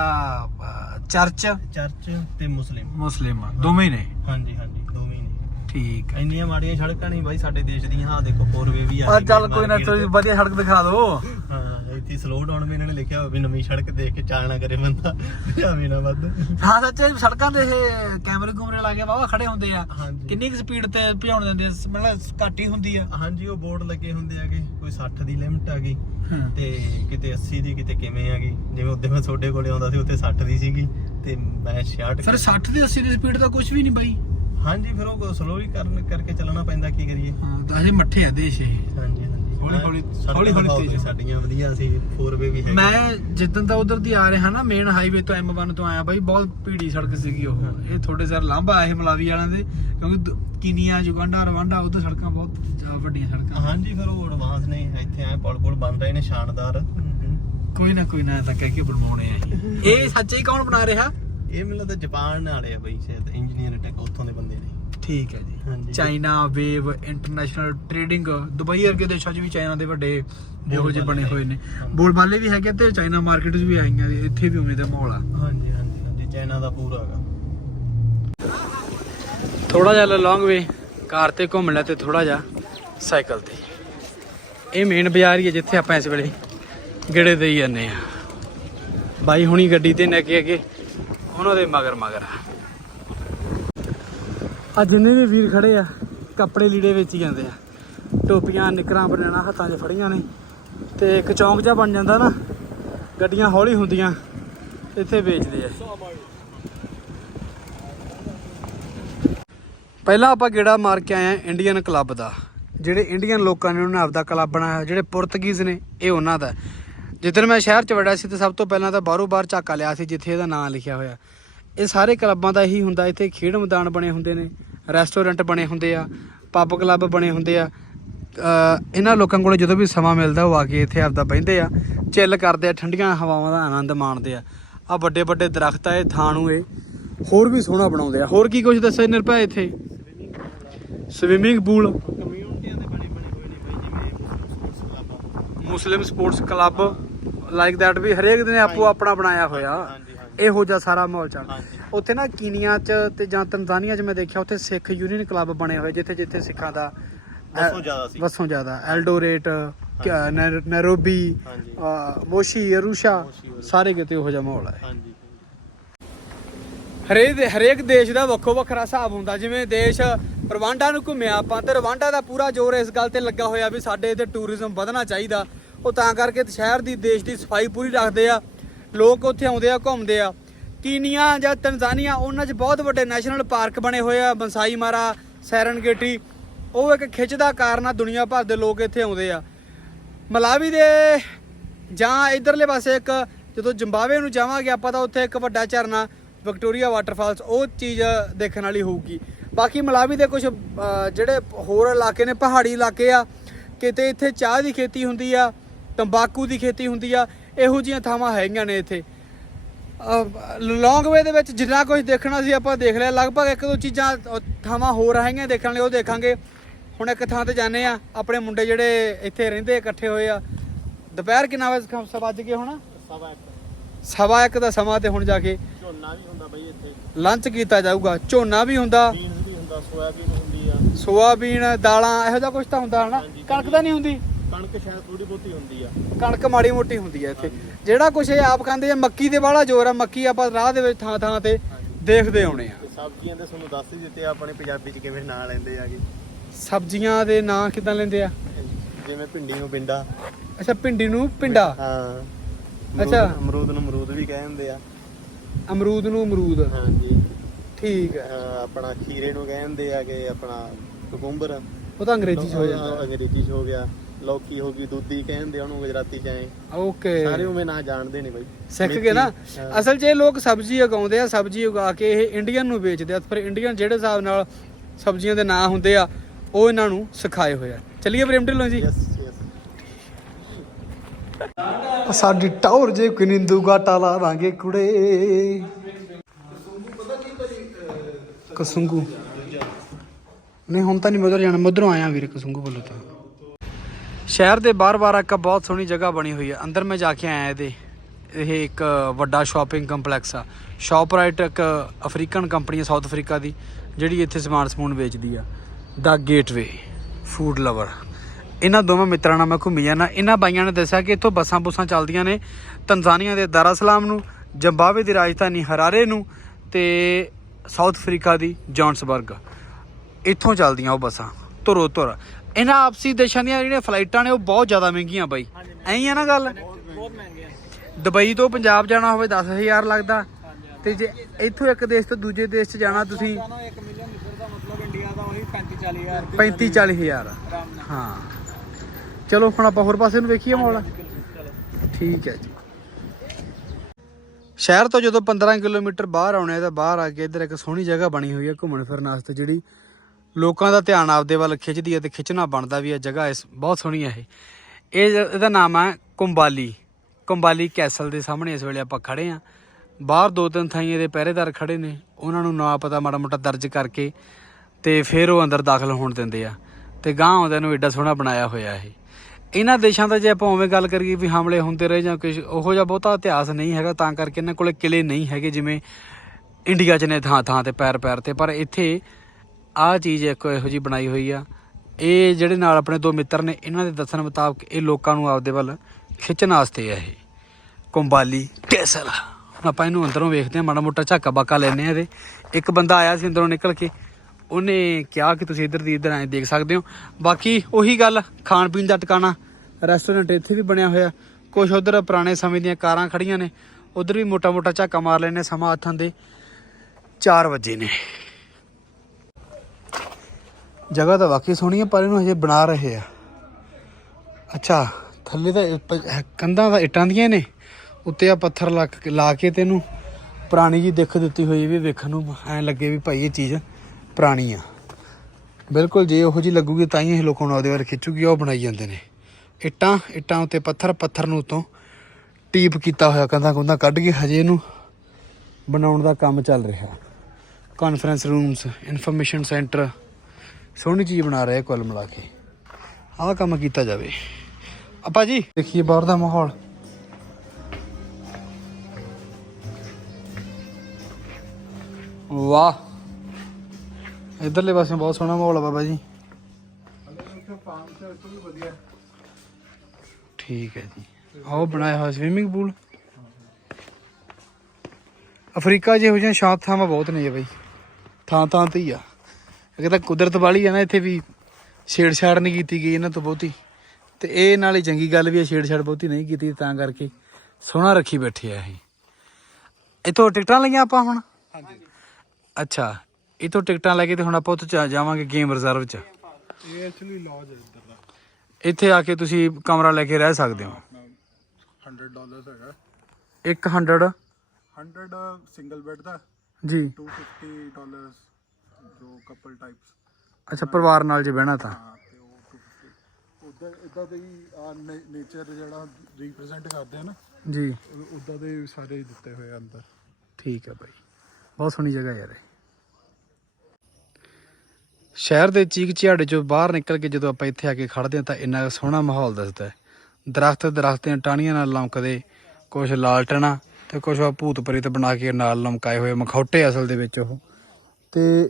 ਚਰਚ ਚਰਚ ਤੇ ਮੁਸਲਿਮ। ਮੁਸਲਿਮ ਦੋਵੇਂ ਨੇ? ਹਾਂਜੀ ਹਾਂਜੀ। ਦੋਵੇਂ ਨੇ। ਠੀਕ ਹੈ ਇੰਨੀਆਂ ਮਾੜੀਆਂ ਸੜਕਾਂ ਨਹੀਂ ਬਾਈ ਸਾਡੇ ਦੇਸ਼ ਦੀਆਂ। ਹਾਂ ਦੇਖੋ 4ਵੇ ਵੀ ਆ ਆ ਚੱਲ ਕੋਈ ਨਾ ਤੁਸੀਂ। ਵਧੀਆ ਸੜਕ ਦਿਖਾ ਦਿਓ। ਹਾਂ। ਇੱਥੇ ਸਲੋ ਡਾਊਨ ਵੀ ਇਹਨਾਂ ਨੇ ਲਿਖਿਆ ਹੋਇਆ ਵੀ ਨਵੀਂ ਸੜਕ ਦੇਖ ਕੇ ਚਾਲਣਾ ਕਰੇ ਬੰਦਾ ਜਾਵੇ ਨਾ ਵੱਧ। ਹਾਂ ਸੱਚੇ ਸੜਕਾਂ ਦੇ ਇਹ ਕੈਮਰੇ ਕੁਮਰੇ ਲਾ ਕੇ ਵਾਵਾ ਖੜੇ ਹੁੰਦੇ ਆ। ਹਾਂਜੀ। ਕਿੰਨੀ ਕੁ ਸਪੀਡ ਤੇ ਭਜਾਉਣ ਦਿੰਦੇ ਆ ਮਤਲਬ ਘੱਟ ਹੀ ਹੁੰਦੀ ਆ। ਹਾਂਜੀ ਉਹ ਬੋਰਡ ਲੱਗੇ ਹੁੰਦੇ ਆਗੇ ਕੋਈ 60 ਦੀ ਲਿਮਟ ਆ ਗਈ ਤੇ ਕਿਤੇ 80 ਦੀ ਕਿਤੇ ਕਿਵੇਂ ਆ ਗਈ ਜਿਵੇਂ ਉੱਤੇ ਮੈਂ ਤੁਹਾਡੇ ਕੋਲੇ ਆਉਂਦਾ ਸੀ ਉੱਥੇ 60 ਦੀ ਸੀਗੀ। ਤੇ ਮੈਂ 66 ਫਿਰ 60 ਦੀ 80 ਦੀ ਸਪੀਡ ਤਾਂ ਕੁਝ ਵੀ ਨਹੀਂ ਬਾਈ। ਹਾਂਜੀ ਫਿਰ ਉਹ ਸਲੋਲੀ ਕਰਨ ਕਰਕੇ ਚੱਲਣਾ ਪੈਂਦਾ ਕੀ ਕਰੀਏ। ਹਾਂ ਤਾਂ ਹਜੇ ਮੱਠੇ ਆ ਦੇਸ਼ ਇਹ। ਹਾਂਜੀ। ਹੌਲੀ- ਹੌਲੀ- ਸੜਕਾਂ ਹੌਲੀ- ਹੌਲੀ ਬਹੁਤ ਤੇਜ਼। ਨੇ ਸਾਡੀਆਂ ਵਧੀਆ ਸੀ 4ਵੇ ਵੀ ਹੈ ਮੈਂ ਜਿੱਦਣ ਦਾ ਉਧਰ ਦੀ ਆ ਰਿਹਾ ਨਾ ਮੇਨ ਹਾਈਵੇ ਤੋਂ M1 ਤੋਂ ਆਇਆ ਬਾਈ ਬਹੁਤ ਭੀੜੀ ਸੜਕ ਸੀਗੀ ਉਹ। ਇਹ ਥੋੜੇ ਸਰ ਲਾਂਭਾ ਇਹ ਮਲਾਵੀ ਵਾਲਿਆਂ ਦੇ ਕਿਉਂਕਿ ਕੀਨੀਆ ਯੁਗੰਡਾ ਰਵਾਂਡਾ ਉਧਰ ਸੜਕਾਂ ਬਹੁਤ ਜ਼ਿਆਦਾ ਵੱਡੀਆਂ ਸੜਕਾਂ। ਹਾਂਜੀ ਫਿਰ ਉਹ ਐਡਵਾਂਸ ਨੇ ਇੱਥੇ ਆਏ ਪੁਲ ਪੁਲ ਬਣ ਰਹੇ ਨੇ ਸ਼ਾਨਦਾਰ। ਕੋਈ ਨਾ ਕੋਈ ਨਾ ਤਾਂ ਕਹਿ ਕੇ ਬਣਵਾਉਣੇ ਆ ਇਹ। ਸੱਚੇ ਹੀ ਕੌਣ ਬਣਾ ਰਿਹਾ? ਇਹ ਮੈਨੂੰ ਲੱਗਦਾ ਜਾਪਾਨ ਵਾਲੇ ਆ ਬਈ ਸ਼ਾਇਦ ਇੰਜੀਨੀਅਰ ਟੈਕ ਉੱਥੋਂ ਦੇ ਬੰਦੇ ਨੇ। ਠੀਕ ਹੈ ਜੀ। ਹਾਂਜੀ। China wave international trading Dubai ਵਰਗੇ ਦੇਸ਼ਾਂ 'ਚ ਵੀ ਚਾਈਨਾ ਦੇ ਵੱਡੇ ਇਹੋ ਜਿਹੇ ਬਣੇ ਹੋਏ ਨੇ। ਹਾਂਜੀ। ਬੋਲਬਾਲੇ ਵੀ ਹੈਗੇ ਤੇ ਚਾਈਨਾ ਮਾਰਕੀਟ 'ਚ ਵੀ ਆਈਆਂ ਇੱਥੇ ਵੀ ਉਵੇਂ ਦਾ ਮਾਹੌਲ ਆ। ਹਾਂਜੀ ਹਾਂਜੀ ਹਾਂਜੀ। ਚਾਈਨਾ ਦਾ ਪੂਰਾ ਹੈਗਾ। ਥੋੜਾ ਜਿਹਾ ਲੌਂਗ ਵੇ ਕਾਰ ਤੇ ਘੁੰਮ ਲਿਆ ਤੇ ਥੋੜਾ ਜਿਹਾ ਸਾਈਕਲ ਤੇ। ਇਹ ਮੇਨ ਬਾਜ਼ਾਰ ਹੀ ਹੈ ਜਿੱਥੇ ਆਪਾਂ ਇਸ ਵੇਲੇ ਗੇੜੇ ਦੇਈ ਜਾਂਦੇ ਆ ਬਾਈ ਹੁਣੀ ਗੱਡੀ ਤੇ ਲੈ ਕੇ ਅੱਗੇ ਉਹਨਾਂ ਦੇ ਮਗਰ ਮਗਰ ਆ। ਆ ਜਿੰਨੇ ਵੀ ਵੀਰ ਖੜੇ ਆ, ਕੱਪੜੇ ਲੀੜੇ ਵੇਚੀ ਜਾਂਦੇ ਆ। ਟੋਪੀਆਂ, ਨਿਕਰਾਂ ਬਨਾਣਾ ਹੱਥਾਂ 'ਚ ਫੜੀਆਂ ਨੇ। ਤੇ ਇੱਕ ਚੌਂਕ ਜਿਹਾ ਬਣ ਜਾਂਦਾ ਨਾ, ਗੱਡੀਆਂ ਹੌਲੀ ਹੁੰਦੀਆਂ, ਇੱਥੇ ਵੇਚਦੇ ਆ। ਪਹਿਲਾਂ ਆਪਾਂ ਗੇੜਾ ਮਾਰ ਕੇ ਆਏ ਆ ਇੰਡੀਅਨ ਕਲੱਬ ਦਾ। ਜਿਹੜੇ ਇੰਡੀਅਨ ਲੋਕਾਂ ਨੇ ਉਹਨਾਂ ਨੇ ਆਪਦਾ ਕਲੱਬ ਬਣਾਇਆ, ਜਿਹੜੇ ਪੁਰਤਗੀਜ਼ ਨੇ, ਇਹ ਉਹਨਾਂ ਦਾ। ਜਿੱਦਣ ਮੈਂ ਸ਼ਹਿਰ 'ਚ ਵੜਿਆ ਸੀ ਤੇ ਸਭ ਤੋਂ ਪਹਿਲਾਂ ਤਾਂ ਬਾਹਰੋਂ ਬਾਹਰ ਝਾਕਾ ਲਿਆ ਸੀ, ਜਿੱਥੇ ਇਹਦਾ ਨਾਮ ਲਿਖਿਆ ਹੋਇਆ। ਇਹ ਸਾਰੇ ਕਲੱਬਾਂ ਦਾ ਇਹੀ ਹੁੰਦਾ, ਇੱਥੇ ਖੇਡ ਮੈਦਾਨ ਬਣੇ ਹੁੰਦੇ ਨੇ, ਰੈਸਟੋਰੈਂਟ ਬਣੇ ਹੁੰਦੇ ਆ ਪੱਬ ਕਲੱਬ ਬਣੇ ਹੁੰਦੇ ਆ। ਇਹਨਾਂ ਲੋਕਾਂ ਕੋਲ ਜਦੋਂ ਵੀ ਸਮਾਂ ਮਿਲਦਾ, ਉਹ ਆ ਕੇ ਇੱਥੇ ਆਪਦਾ ਬਹਿੰਦੇ ਆ ਚਿੱਲ ਕਰਦੇ ਆ, ਠੰਡੀਆਂ ਹਵਾਵਾਂ ਦਾ ਆਨੰਦ ਮਾਣਦੇ ਆ। ਆ ਵੱਡੇ ਵੱਡੇ ਦਰਖਤ ਆ, ਇਹ ਥਾਂ ਨੂੰ ਇਹ ਹੋਰ ਵੀ ਸੋਹਣਾ ਬਣਾਉਂਦੇ ਆ। ਹੋਰ ਕੀ ਕੁਝ ਦੱਸੇ ਨਿਰਭੈ ਇੱਥੇ? ਸਵਿਮਿੰਗ ਪੂਲ ਕਮਿਊਨਿਟੀਆਂ ਦੇ ਬਣੇ ਬਣੇ Muslim sports club like that ਵੀ ਹਰੇਕ ਨੇ ਆਪੋ ਆਪਣਾ ਬਣਾਇਆ ਹੋਇਆ। ਇਹੋ ਜਿਹਾ ਸਾਰਾ ਮਾਹੌਲ ਚੱਲ ਹਾਂਜੀ। ਉੱਥੇ ਨਾ ਕੀਨੀਆ ਚ ਤੇ ਜਾਂ ਤਨਜ਼ਾਨੀਆ ਚ ਮੈਂ ਦੇਖਿਆ ਉੱਥੇ ਸਿੱਖ ਯੂਨੀਅਨ ਕਲੱਬ ਬਣੇ ਹੋਏ ਜਿੱਥੇ ਜਿੱਥੇ ਸਿੱਖਾਂ ਦਾ ਵਸੋਂ ਜ਼ਿਆਦਾ ਸੀ। ਵਸੋਂ ਜ਼ਿਆਦਾ। ਐਲਡੋਰੇਟ ਨੈਰੋਬੀ ਹਾਂਜੀ। ਮੋਸ਼ੀ ਅਰੂਸ਼ਾ ਸਾਰੇ ਕਿਤੇ ਉਹੋ ਜਿਹਾ ਮਾਹੌਲ ਹੈ। ਹਾਂਜੀ। ਹਰੇਕ ਹਰੇਕ ਦੇਸ਼ ਦਾ ਵੱਖੋ ਵੱਖਰਾ ਹਿਸਾਬ ਹੁੰਦਾ। ਜਿਵੇਂ ਦੇਸ਼ ਰਵਾਂਡਾ ਨੂੰ ਘੁੰਮਿਆ ਆਪਾਂ ਤੇ ਰਵਾਂਡਾ ਦਾ ਪੂਰਾ ਜ਼ੋਰ ਇਸ ਗੱਲ ਤੇ ਲੱਗਾ ਹੋਇਆ ਵੀ ਸਾਡੇ ਇੱਥੇ ਟੂਰਿਜ਼ਮ ਵਧਣਾ ਚਾਹੀਦਾ। ਉਹ ਤਾਂ ਕਰਕੇ ਤੇ ਸ਼ਹਿਰ ਦੀ ਦੇਸ਼ ਦੀ ਸਫ਼ਾਈ ਪੂਰੀ ਰੱਖਦੇ ਆ। ਲੋਕ ਉੱਥੇ ਆਉਂਦੇ ਆ, ਘੁੰਮਦੇ ਆ। ਕੀਨੀਆ ਜਾਂ ਤਨਜ਼ਾਨੀਆ, ਉਹਨਾਂ 'ਚ ਬਹੁਤ ਵੱਡੇ ਨੈਸ਼ਨਲ ਪਾਰਕ ਬਣੇ ਹੋਏ ਆ, ਬੰਸਾਈ ਮਾਰਾ ਸੈਰਨਗੇਟੀ ਉਹ ਇੱਕ ਖਿੱਚ ਦਾ ਕਾਰਨ ਆ, ਦੁਨੀਆ ਭਰ ਦੇ ਲੋਕ ਇੱਥੇ ਆਉਂਦੇ ਆ। ਮਲਾਵੀ ਦੇ ਜਾਂ ਇਧਰਲੇ ਪਾਸੇ ਇੱਕ, ਜਦੋਂ ਜ਼ਿੰਬਾਬਵੇ ਨੂੰ ਜਾਵਾਂਗੇ, ਆਪਾਂ ਤਾਂ ਉੱਥੇ ਇੱਕ ਵੱਡਾ ਝਰਨਾ, ਵਿਕਟੋਰੀਆ ਵਾਟਰਫਾਲਸ, ਉਹ ਚੀਜ਼ ਦੇਖਣ ਵਾਲੀ ਹੋਊਗੀ। ਬਾਕੀ ਮਲਾਵੀ ਦੇ ਕੁਝ ਜਿਹੜੇ ਹੋਰ ਇਲਾਕੇ ਨੇ, ਪਹਾੜੀ ਇਲਾਕੇ ਆ, ਕਿਤੇ ਇੱਥੇ ਚਾਹ ਦੀ ਖੇਤੀ ਹੁੰਦੀ ਆ, ਤੰਬਾਕੂ ਦੀ ਖੇਤੀ ਹੁੰਦੀ ਆ ਇਹੋ ਜਿਹੀਆਂ ਥਾਵਾਂ ਹੈਗੀਆਂ ਨੇ ਇੱਥੇ। ਲੌਂਗ ਵੇ ਦੇ ਵਿੱਚ ਜਿੰਨਾ ਕੁਝ ਦੇਖਣਾ ਸੀ ਆਪਾਂ ਦੇਖ ਲਿਆ। ਲਗਭਗ ਇੱਕ ਦੋ ਚੀਜ਼ਾਂ ਥਾਵਾਂ ਹੋਰ ਹੈਗੀਆਂ ਦੇਖਣ ਲਈ ਉਹ ਦੇਖਾਂਗੇ। ਹੁਣ ਇੱਕ ਥਾਂ ਤੇ ਜਾਂਦੇ ਆ ਆਪਣੇ ਮੁੰਡੇ ਜਿਹੜੇ ਇੱਥੇ ਰਹਿੰਦੇ ਇਕੱਠੇ ਹੋਏ ਆ। ਦੁਪਹਿਰ ਕਿੰਨਾ ਵਜੇ ਵੱਜ ਗਏ ਹੁਣ? ਸਵਾ ਸਵਾ ਇੱਕ ਦਾ ਸਮਾਂ ਤੇ ਹੁਣ ਜਾ ਕੇ ਝੋਨਾ ਵੀ ਹੁੰਦਾ ਬਈ ਇੱਥੇ। ਲੰਚ ਕੀਤਾ ਜਾਊਗਾ। ਝੋਨਾ ਵੀ ਹੁੰਦਾ। ਬੀਨਸ ਵੀ ਹੁੰਦਾ ਸੋਇਆਬੀਨ ਹੁੰਦੀ ਆ। ਸੋਆਬੀਨ ਦਾਲਾਂ ਇਹੋ ਜਿਹਾ ਕੁਝ ਤਾਂ ਹੁੰਦਾ ਹਨਾ? ਕਣਕ ਤਾਂ ਨਹੀਂ ਹੁੰਦੀ। ਕਣਕ ਸ਼ਾਇਦ ਥੋੜੀ ਬਹੁਤੀ ਹੁੰਦੀ ਆ। ਕਣਕ ਮਾੜੀ ਮੋਟੀ ਹੁੰਦੀ ਹੈ ਇੱਥੇ। ਜਿਹੜਾ ਕੁਝ ਇਹ ਆਪ ਖਾਂਦੇ ਆ ਮੱਕੀ ਦੇ ਵਾਲਾ ਜ਼ੋਰ ਆ ਮੱਕੀ ਆਪਾਂ ਰਾਹ ਦੇ ਵਿੱਚ ਥਾਂ ਥਾਂ ਤੇ ਦੇਖਦੇ ਆਉਣੇ ਆ। ਤੇ ਸਬਜ਼ੀਆਂ ਦੇ ਤੁਹਾਨੂੰ ਦੱਸ ਹੀ ਦਿੱਤੇ ਆ ਆਪਣੇ ਪੰਜਾਬੀ ਚ ਕਿਵੇਂ ਨਾਂ ਲੈਂਦੇ ਆਗੇ ਸਬਜ਼ੀਆਂ ਦੇ ਨਾਂ ਕਿਦਾਂ ਲੈਂਦੇ ਆ? ਜਿਵੇਂ ਭਿੰਡੀ ਨੂੰ ਪਿੰਡਾ। ਅੱਛਾ ਭਿੰਡੀ ਨੂੰ ਪਿੰਡਾ? ਹਾਂ। ਅੱਛਾ। ਅਮਰੂਦ- ਅਮਰੂਦ ਨੂੰ ਅਮਰੂਦ ਵੀ ਕਹਿੰਦੇ ਆ। ਅਮਰੂਦ ਨੂੰ ਅਮਰੂਦ। ਹਾਂਜੀ। ਠੀਕ ਹੈ ਅਹ ਆਪਣਾ ਖੀਰੇ ਨੂੰ ਕਹਿੰਦੇ ਆ ਕਿ ਆਪਣਾ ਕੁਕੁੰਬਰ। ਉਹ ਤਾਂ ਅੰਗਰੇਜ਼ੀ ਚ ਹੋ ਜਾਂਦਾ। ਅੰਗਰੇਜ਼ੀ ਚ ਹੋ ਗਿਆ। ਲੌਕੀ ਹੋ ਗਈ ਦੁੱਧੀ ਕਹਿੰਦੇ ਉਹਨੂੰ ਗੁਜਰਾਤੀ ਚ ਐ। ਓਕੇ। ਸਾਰੇ ਉਵੇਂ ਨਾਂ ਜਾਣਦੇ ਨੇ ਬਾਈ। ਸਿੱਖ ਗਏ ਨਾ। ਅਸਲ 'ਚ ਇਹ ਲੋਕ ਸਬਜ਼ੀ ਉਗਾਉਂਦੇ ਆ ਸਬਜ਼ੀ ਉਗਾ ਕੇ ਇਹ ਇੰਡੀਅਨ ਨੂੰ ਵੇਚਦੇ ਆ ਫਿਰ ਇੰਡੀਅਨ ਜਿਹੜੇ ਹਿਸਾਬ ਨਾਲ ਸਬਜ਼ੀਆਂ ਦੇ ਨਾਂ ਹੁੰਦੇ ਆ ਉਹ ਇਹਨਾਂ ਨੂੰ ਸਿਖਾਏ ਹੋਏ ਆ। ਚਲਿਏ ਪ੍ਰੇਮ ਢਿੱਲੋਂ ਜੀ। ਯੈਸ ਯੈਸ ਸਾਡੀ ਟੌਰ ਜੇ ਕੋਈ ਨਿੰਦੂ ਗਾਟਾ ਲਾ ਦਾਂਗੇ ਕੁੜੇ। ਕਸੁੰਗੂ। ਨਹੀਂ ਹੁਣ ਤਾਂ ਨਹੀਂ ਮੈਂ ਉਧਰ ਜਾਣਾ ਮੈਂ ਉਧਰੋਂ ਆਇਆ ਵੀਰੇ ਕਸੁੰਗੂ ਵੱਲੋਂ ਤਾਂ। ਸ਼ਹਿਰ ਦੇ ਬਾਹਰ-ਬਾਹਰ ਇੱਕ ਬਹੁਤ ਸੋਹਣੀ ਜਗ੍ਹਾ ਬਣੀ ਹੋਈ ਹੈ। ਅੰਦਰ ਮੈਂ ਜਾ ਕੇ ਆਇਆ ਇਹਦੇ। ਇਹ ਇੱਕ ਵੱਡਾ ਸ਼ਾਪਿੰਗ ਕੰਪਲੈਕਸ ਆ। ਸ਼ਾਪਰਾਈਟ ਇੱਕ ਅਫਰੀਕਨ ਕੰਪਨੀ ਹੈ ਸਾਊਥ ਅਫਰੀਕਾ ਦੀ, ਜਿਹੜੀ ਇੱਥੇ ਸਮਾਨ ਸਮੂਨ ਵੇਚਦੀ ਆ। ਦਾ ਗੇਟਵੇ ਫੂਡ ਲਵਰ ਇਹਨਾਂ ਦੋਵਾਂ ਮਿੱਤਰਾਂ ਨਾਲ ਮੈਂ ਘੁੰਮੀ ਜਾਣਾ ਇਹਨਾਂ ਬਾਈਆਂ ਨੇ ਦੱਸਿਆ ਕਿ ਇੱਥੋਂ ਬੱਸਾਂ ਬੁੱਸਾਂ ਚੱਲਦੀਆਂ ਨੇ ਤਨਜ਼ਾਨੀਆ ਦੇ ਦਾਰਾ ਸਲਾਮ ਨੂੰ ਜੰਬਾਵੇ ਦੀ ਰਾਜਧਾਨੀ ਹਰਾਰੇ ਨੂੰ ਤੇ ਸਾਊਥ ਅਫਰੀਕਾ ਦੀ ਜੌਨਸਬਰਗ ਇੱਥੋਂ ਚੱਲਦੀਆਂ ਉਹ ਬੱਸਾਂ ਧੁਰੋ ਧੁਰ ਇਹਨਾਂ ਆਪਸੀ ਦੇਸ਼ਾਂ ਦੀਆਂ ਜਿਹੜੀਆਂ ਫਲਾਈਟਾਂ ਨੇ ਉਹ ਬਹੁਤ ਜ਼ਿਆਦਾ ਮਹਿੰਗੀਆਂ ਬਾਈ। ਐਂ ਆ ਨਾ ਗੱਲ? ਬਹੁਤ ਦੁਬਈ ਤੋਂ ਪੰਜਾਬ ਜਾਣਾ ਹੋਵੇ 10000 ਲੱਗਦਾ। ਤੇ ਜੇ ਇੱਥੋਂ ਇੱਕ ਦੇਸ਼ ਤੋਂ ਦੂਜੇ ਦੇਸ਼ 'ਚ ਜਾਣਾ ਤੁਸੀਂ ਜਾਨੋ 1 ਮਿਲੀਅਨ ਲੀਟਰ ਦਾ ਮਤਲਬ ਇੰਡੀਆ ਦਾ ਉਹੀ 35 40000 35 40000 ਹਾਂ। ਚਲੋ ਹੁਣ ਆਪਾਂ ਹੋਰ ਪਾਸੇ ਨੂੰ ਵੇਖੀਏ ਮੌਲ। ਠੀਕ ਹੈ ਜੀ। ਸ਼ਹਿਰ ਤੋਂ ਜਦੋਂ 15 ਕਿਲੋਮੀਟਰ ਬਾਹਰ ਆਉਣੇ ਤਾਂ ਬਾਹਰ ਆ ਕੇ ਇੱਧਰ ਇੱਕ ਸੋਹਣੀ ਜਗ੍ਹਾ ਬਣੀ ਹੋਈ ਹੈ ਘੁੰਮਣ ਫਿਰਨ ਵਾਸਤੇ ਜਿਹੜੀ ਲੋਕਾਂ ਦਾ ਧਿਆਨ ਆਪਦੇ ਵੱਲ ਖਿੱਚਦੀ ਹੈ ਤੇ ਖਿੱਚਣਾ ਬਣਦਾ ਵੀ ਹੈ, ਜਗ੍ਹਾ ਇਸ ਬਹੁਤ ਸੋਹਣੀ ਹੈ ਇਹ। ਇਹ ਇਹਦਾ ਨਾਮ ਹੈ ਕੁੰਬਾਲੀ। ਕੁੰਬਾਲੀ ਕੈਸਲ ਦੇ ਸਾਹਮਣੇ ਇਸ ਵੇਲੇ ਆਪਾਂ ਖੜੇ ਆ ਬਾਹਰ ਦੋ ਤਿੰਨ ਥਾਈਆਂ ਦੇ ਪਹਿਰੇਦਾਰ ਖੜੇ ਨੇ। ਉਹਨਾਂ ਨੂੰ ਨਾ ਪਤਾ ਮਾੜਾ ਮੋਟਾ ਦਰਜ ਕਰਕੇ ਤੇ ਫਿਰ ਉਹ ਅੰਦਰ ਦਾਖਲ ਹੋਣ ਦਿੰਦੇ ਆ। ਤੇ ਗਾਂ ਆਉਂਦਿਆਂ ਨੂੰ ਏਡਾ ਸੋਹਣਾ ਬਣਾਇਆ ਹੋਇਆ ਇਹ। ਇਹਨਾਂ ਦੇਸ਼ਾਂ ਦਾ ਜੇ ਆਪਾਂ ਉਵੇਂ ਗੱਲ ਕਰੀਏ ਵੀ ਹਮਲੇ ਹੁੰਦੇ ਰਹੇ ਜਾਂ ਕੁਝ ਉਹੋ ਜਿਹਾ ਬਹੁਤਾ ਇਤਿਹਾਸ ਨਹੀਂ ਹੈਗਾ, ਤਾਂ ਕਰਕੇ ਇਹਨਾਂ ਕੋਲੇ ਕਿਲੇ ਨਹੀਂ ਹੈਗੇ ਜਿਵੇਂ ਇੰਡੀਆ 'ਚ ਨੇ ਥਾਂ ਥਾਂ ਤੇ ਪੈਰ ਪੈਰ ਤੇ। ਪਰ ਇੱਥੇ ਆਹ ਚੀਜ਼ ਇੱਕ ਇਹੋ ਜੀ ਬਣਾਈ ਹੋਈ ਆ। ਇਹ ਜਿਹੜੇ ਨਾਲ ਆਪਣੇ ਦੋ ਮਿੱਤਰ ਨੇ, ਇਹਨਾਂ ਦੇ ਦੱਸਣ ਮੁਤਾਬਕ ਇਹ ਲੋਕਾਂ ਨੂੰ ਆਪਦੇ ਵੱਲ ਖਿੱਚਣ ਵਾਸਤੇ ਆ ਇਹ। ਕੁੰਬਾਲੀ ਕੈਸਲ ਹੁਣ ਆਪਾਂ ਇਹਨੂੰ ਅੰਦਰੋਂ ਵੇਖਦੇ ਆ ਮਾੜਾ ਮੋਟਾ ਝਾਕਾ ਬਾਕਾ ਲੈਨੇ ਆ ਇਹਦੇ। ਇੱਕ ਬੰਦਾ ਆਇਆ ਸੀ ਅੰਦਰੋਂ ਨਿਕਲ ਕੇ। ਉਹਨੇ ਕਿਹਾ ਕਿ ਤੁਸੀਂ ਇੱਧਰ ਦੀ ਇੱਧਰ ਐਂ ਦੇਖ ਸਕਦੇ ਹੋ। ਬਾਕੀ ਉਹੀ ਗੱਲ, ਖਾਣ ਪੀਣ ਦਾ ਟਿਕਾਣਾ ਰੈਸਟੋਰੈਂਟ ਇੱਥੇ ਵੀ ਬਣਿਆ ਹੋਇਆ। ਕੁਝ ਉਧਰ ਪੁਰਾਣੇ ਸਮੇਂ ਦੀਆਂ ਕਾਰਾਂ ਖੜੀਆਂ ਨੇ। ਉਧਰ ਵੀ ਮੋਟਾ ਮੋਟਾ ਝਾਕਾ ਮਾਰ ਲੈਨੇ ਸਮਾਂ ਹੱਥਾਂ ਦੇ 4 ਵਜੇ ਨੇ। ਜਗ੍ਹਾ ਤਾਂ ਵਾਕਈ ਸੋਹਣੀ ਹੈ, ਪਰ ਇਹਨੂੰ ਹਜੇ ਬਣਾ ਰਹੇ ਆ। ਅੱਛਾ, ਥੱਲੇ ਤਾਂ ਕੰਧਾਂ ਤਾਂ ਇੱਟਾਂ ਦੀਆਂ ਨੇ। ਉੱਤੇ ਆ ਪੱਥਰ ਲਾ ਕੇ ਲਾ ਕੇ ਤੈਨੂੰ ਪੁਰਾਣੀ ਜੀ ਦਿੱਖ ਦਿੱਤੀ ਹੋਈ ਵੀ ਵੇਖਣ ਨੂੰ ਐਂ ਲੱਗੇ ਵੀ ਭਾਈ ਇਹ ਚੀਜ਼ ਪੁਰਾਣੀ ਆ। ਬਿਲਕੁਲ ਜੇ ਉਹੋ ਜੀ ਲੱਗੂਗੀ ਤਾਂ ਹੀ ਇਹ ਲੋਕਾਂ ਨੂੰ ਉਹਦੇ ਵੱਲ ਖਿੱਚੂਗੀ, ਉਹ ਬਣਾਈ ਜਾਂਦੇ ਨੇ। ਇੱਟਾਂ ਇੱਟਾਂ ਉੱਤੇ ਪੱਥਰ ਪੱਥਰ ਨੂੰ ਉਤੋਂ ਟੀਪ ਕੀਤਾ ਹੋਇਆ ਕੰਧਾਂ ਕੁੰਧਾਂ ਕੱਢ ਕੇ ਹਜੇ ਇਹਨੂੰ ਬਣਾਉਣ ਦਾ ਕੰਮ ਚੱਲ ਰਿਹਾ। ਕਾਨਫਰੰਸ ਰੂਮਸ ਇਨਫੋਰਮੇਸ਼ਨ ਸੈਂਟਰ ਸੋਹਣੀ ਚੀਜ਼ ਬਣਾ ਰਹੇ ਕੁੱਲ ਮਿਲਾ ਕੇ। ਆਹ ਕੰਮ ਕੀਤਾ ਜਾਵੇ। ਆਪਾ ਜੀ ਦੇਖੀਏ ਬਾਹਰ ਦਾ ਮਾਹੌਲ। ਵਾਹ। ਇਧਰਲੇ ਪਾਸੇ ਬਹੁਤ ਸੋਹਣਾ ਮਾਹੌਲ ਆ ਬਾਬਾ ਜੀ। ਠੀਕ ਹੈ ਜੀ। ਆਹ ਬਣਾਇਆ ਹੋਇਆ ਸਵਿਮਿੰਗ ਪੂਲ ਅਫਰੀਕਾ ਜਿਹੋ ਜਿਹੀਆਂ ਸ਼ਾਂਤ ਥਾਵਾਂ ਬਹੁਤ ਨੇ ਜੀ ਬਾਈ। ਥਾਂ ਥਾਂ ਤੇ ਹੀ ਆ। ਇਹ ਤਾਂ ਕੁਦਰਤ ਵਾਲੀ ਆ ਨਾ ਇੱਥੇ ਵੀ ਛੇੜਛਾੜ ਨਹੀਂ ਕੀਤੀ ਗਈ ਇਹਨਾਂ ਤੋਂ ਬਹੁਤੀ। ਤੇ ਇਹ ਨਾਲੇ ਚੰਗੀ ਗੱਲ ਵੀ ਹੈ ਛੇੜਛਾੜ ਬਹੁਤੀ ਨਹੀਂ ਕੀਤੀ ਤਾਂ ਕਰਕੇ ਸੋਹਣਾ ਰੱਖੀ ਬੈਠੇ ਆ ਇਹ। ਇਥੋਂ ਟਿਕਟਾਂ ਲਈਆਂ ਆਪਾਂ ਹੁਣ? ਹਾਂਜੀ। ਅੱਛਾ ਇਥੋਂ ਟਿਕਟਾਂ ਲੈ ਕੇ ਤੇ ਹੁਣ ਆਪਾਂ ਉੱਥੇ ਜਾਵਾਂਗੇ ਗੇਮ ਰਿਜ਼ਰਵ ਚ। ਇਹ ਐਕਚੁਅਲੀ ਲੌਜ ਹੈ ਇੱਧਰ ਦਾ। ਇੱਥੇ ਆ ਕੇ ਤੁਸੀਂ ਕਮਰਾ ਲੈ ਕੇ ਰਹਿ ਸਕਦੇ ਹੋ। 100 ਡਾਲਰਸ ਹੈਗਾ। 100 100 ਸਿੰਗਲ ਬੈੱਡ ਦਾ। ਜੀ। 250 ਡਾਲਰਸ ਜੋ ਕਪਲ ਟਾਈਪਸ ਅੱਛਾ ਪਰਿਵਾਰ ਨਾਲ ਜੇ ਬਹਿਣਾ ਤਾਂ। ਹਾਂ ਤੇ ਉਹ 250 ਉਧਰ ਇਦਾਂ ਦੇ ਹੀ ਆ ਨੇਚਰ ਜਿਹੜਾ ਰਿਪਰੈਜ਼ੈਂਟ ਕਰਦੇ ਆ ਨਾ ਜੀ। ਉਦਾਂ ਦੇ ਸਾਰੇ ਦਿੱਤੇ ਹੋਏ ਆ ਅੰਦਰ। ਠੀਕ ਹੈ ਬਾਈ। ਬਹੁਤ ਸੋਹਣੀ ਜਗ੍ਹਾ ਯਾਰ ਇਹ। ਸ਼ਹਿਰ ਦੇ ਚੀਕ ਚਿਹਾੜੇ ਚੋਂ ਬਾਹਰ ਨਿਕਲ ਕੇ ਜਦੋਂ ਆਪਾਂ ਇੱਥੇ ਆ ਕੇ ਖੜਦੇ ਹਾਂ ਤਾਂ ਇੰਨਾ ਸੋਹਣਾ ਮਾਹੌਲ ਦਿਸਦਾ ਹੈ। ਦਰਖਤ ਦਰਖਤ ਟਾਹਣੀਆਂ ਨਾਲ ਲਮਕਦੇ ਕੁਝ ਲਾਲਟਣਾ ਤੇ ਕੁਝ ਆ ਭੂਤ ਪ੍ਰੇਤ ਬਣਾ ਕੇ ਨਾਲ ਲਮਕਾਏ ਹੋਏ ਮਖੌਟੇ ਅਸਲ ਦੇ ਵਿੱਚ ਉਹ। ਤੇ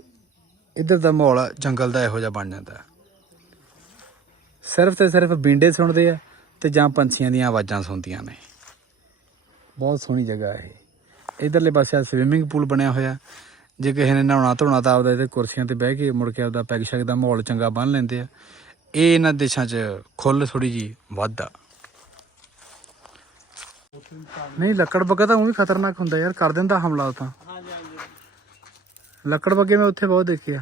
ਇੱਧਰ ਦਾ ਮਾਹੌਲ ਜੰਗਲ ਦਾ ਇਹੋ ਜਿਹਾ ਬਣ ਜਾਂਦਾ ਸਿਰਫ ਤੇ ਸਿਰਫ ਬਿੰਡੇ ਸੁਣਦੇ ਆ ਤੇ ਜਾਂ ਪੰਛੀਆਂ ਦੀਆਂ ਆਵਾਜ਼ਾਂ ਸੁਣਦੀਆਂ ਨੇ। ਬਹੁਤ ਸੋਹਣੀ ਜਗ੍ਹਾ ਹੈ ਇਹ। ਇਧਰਲੇ ਪਾਸੇ ਸਵਿਮਿੰਗ ਪੂਲ ਬਣਿਆ ਹੋਇਆ। ਜੇ ਕਿਸੇ ਨੇ ਨਹਾਉਣਾ ਧੋਣਾ ਤਾਂ ਆਪਦਾ ਇਹਦੇ ਕੁਰਸੀਆਂ ਤੇ ਬਹਿ ਕੇ ਮੁੜ ਕੇ ਆਪਦਾ ਪੈਗ ਸ਼ੈਗ ਦਾ ਮਾਹੌਲ ਚੰਗਾ ਬੰਨ ਲੈਂਦੇ ਆ। ਇਹ ਇਹਨਾਂ ਦੇਸ਼ਾਂ 'ਚ ਖੁੱਲ ਥੋੜੀ ਜੀ ਵੱਧ ਆ। ਨਹੀਂ ਲੱਕੜ ਬੱਗਾ ਤਾਂ ਉਹ ਵੀ ਖਤਰਨਾਕ ਹੁੰਦਾ ਯਾਰ, ਕਰ ਦਿੰਦਾ ਹਮਲਾ ਤਾਂ। ਲੱਕੜ ਬੱਗੇ ਮੈਂ ਉੱਥੇ ਬਹੁਤ ਦੇਖਿਆ।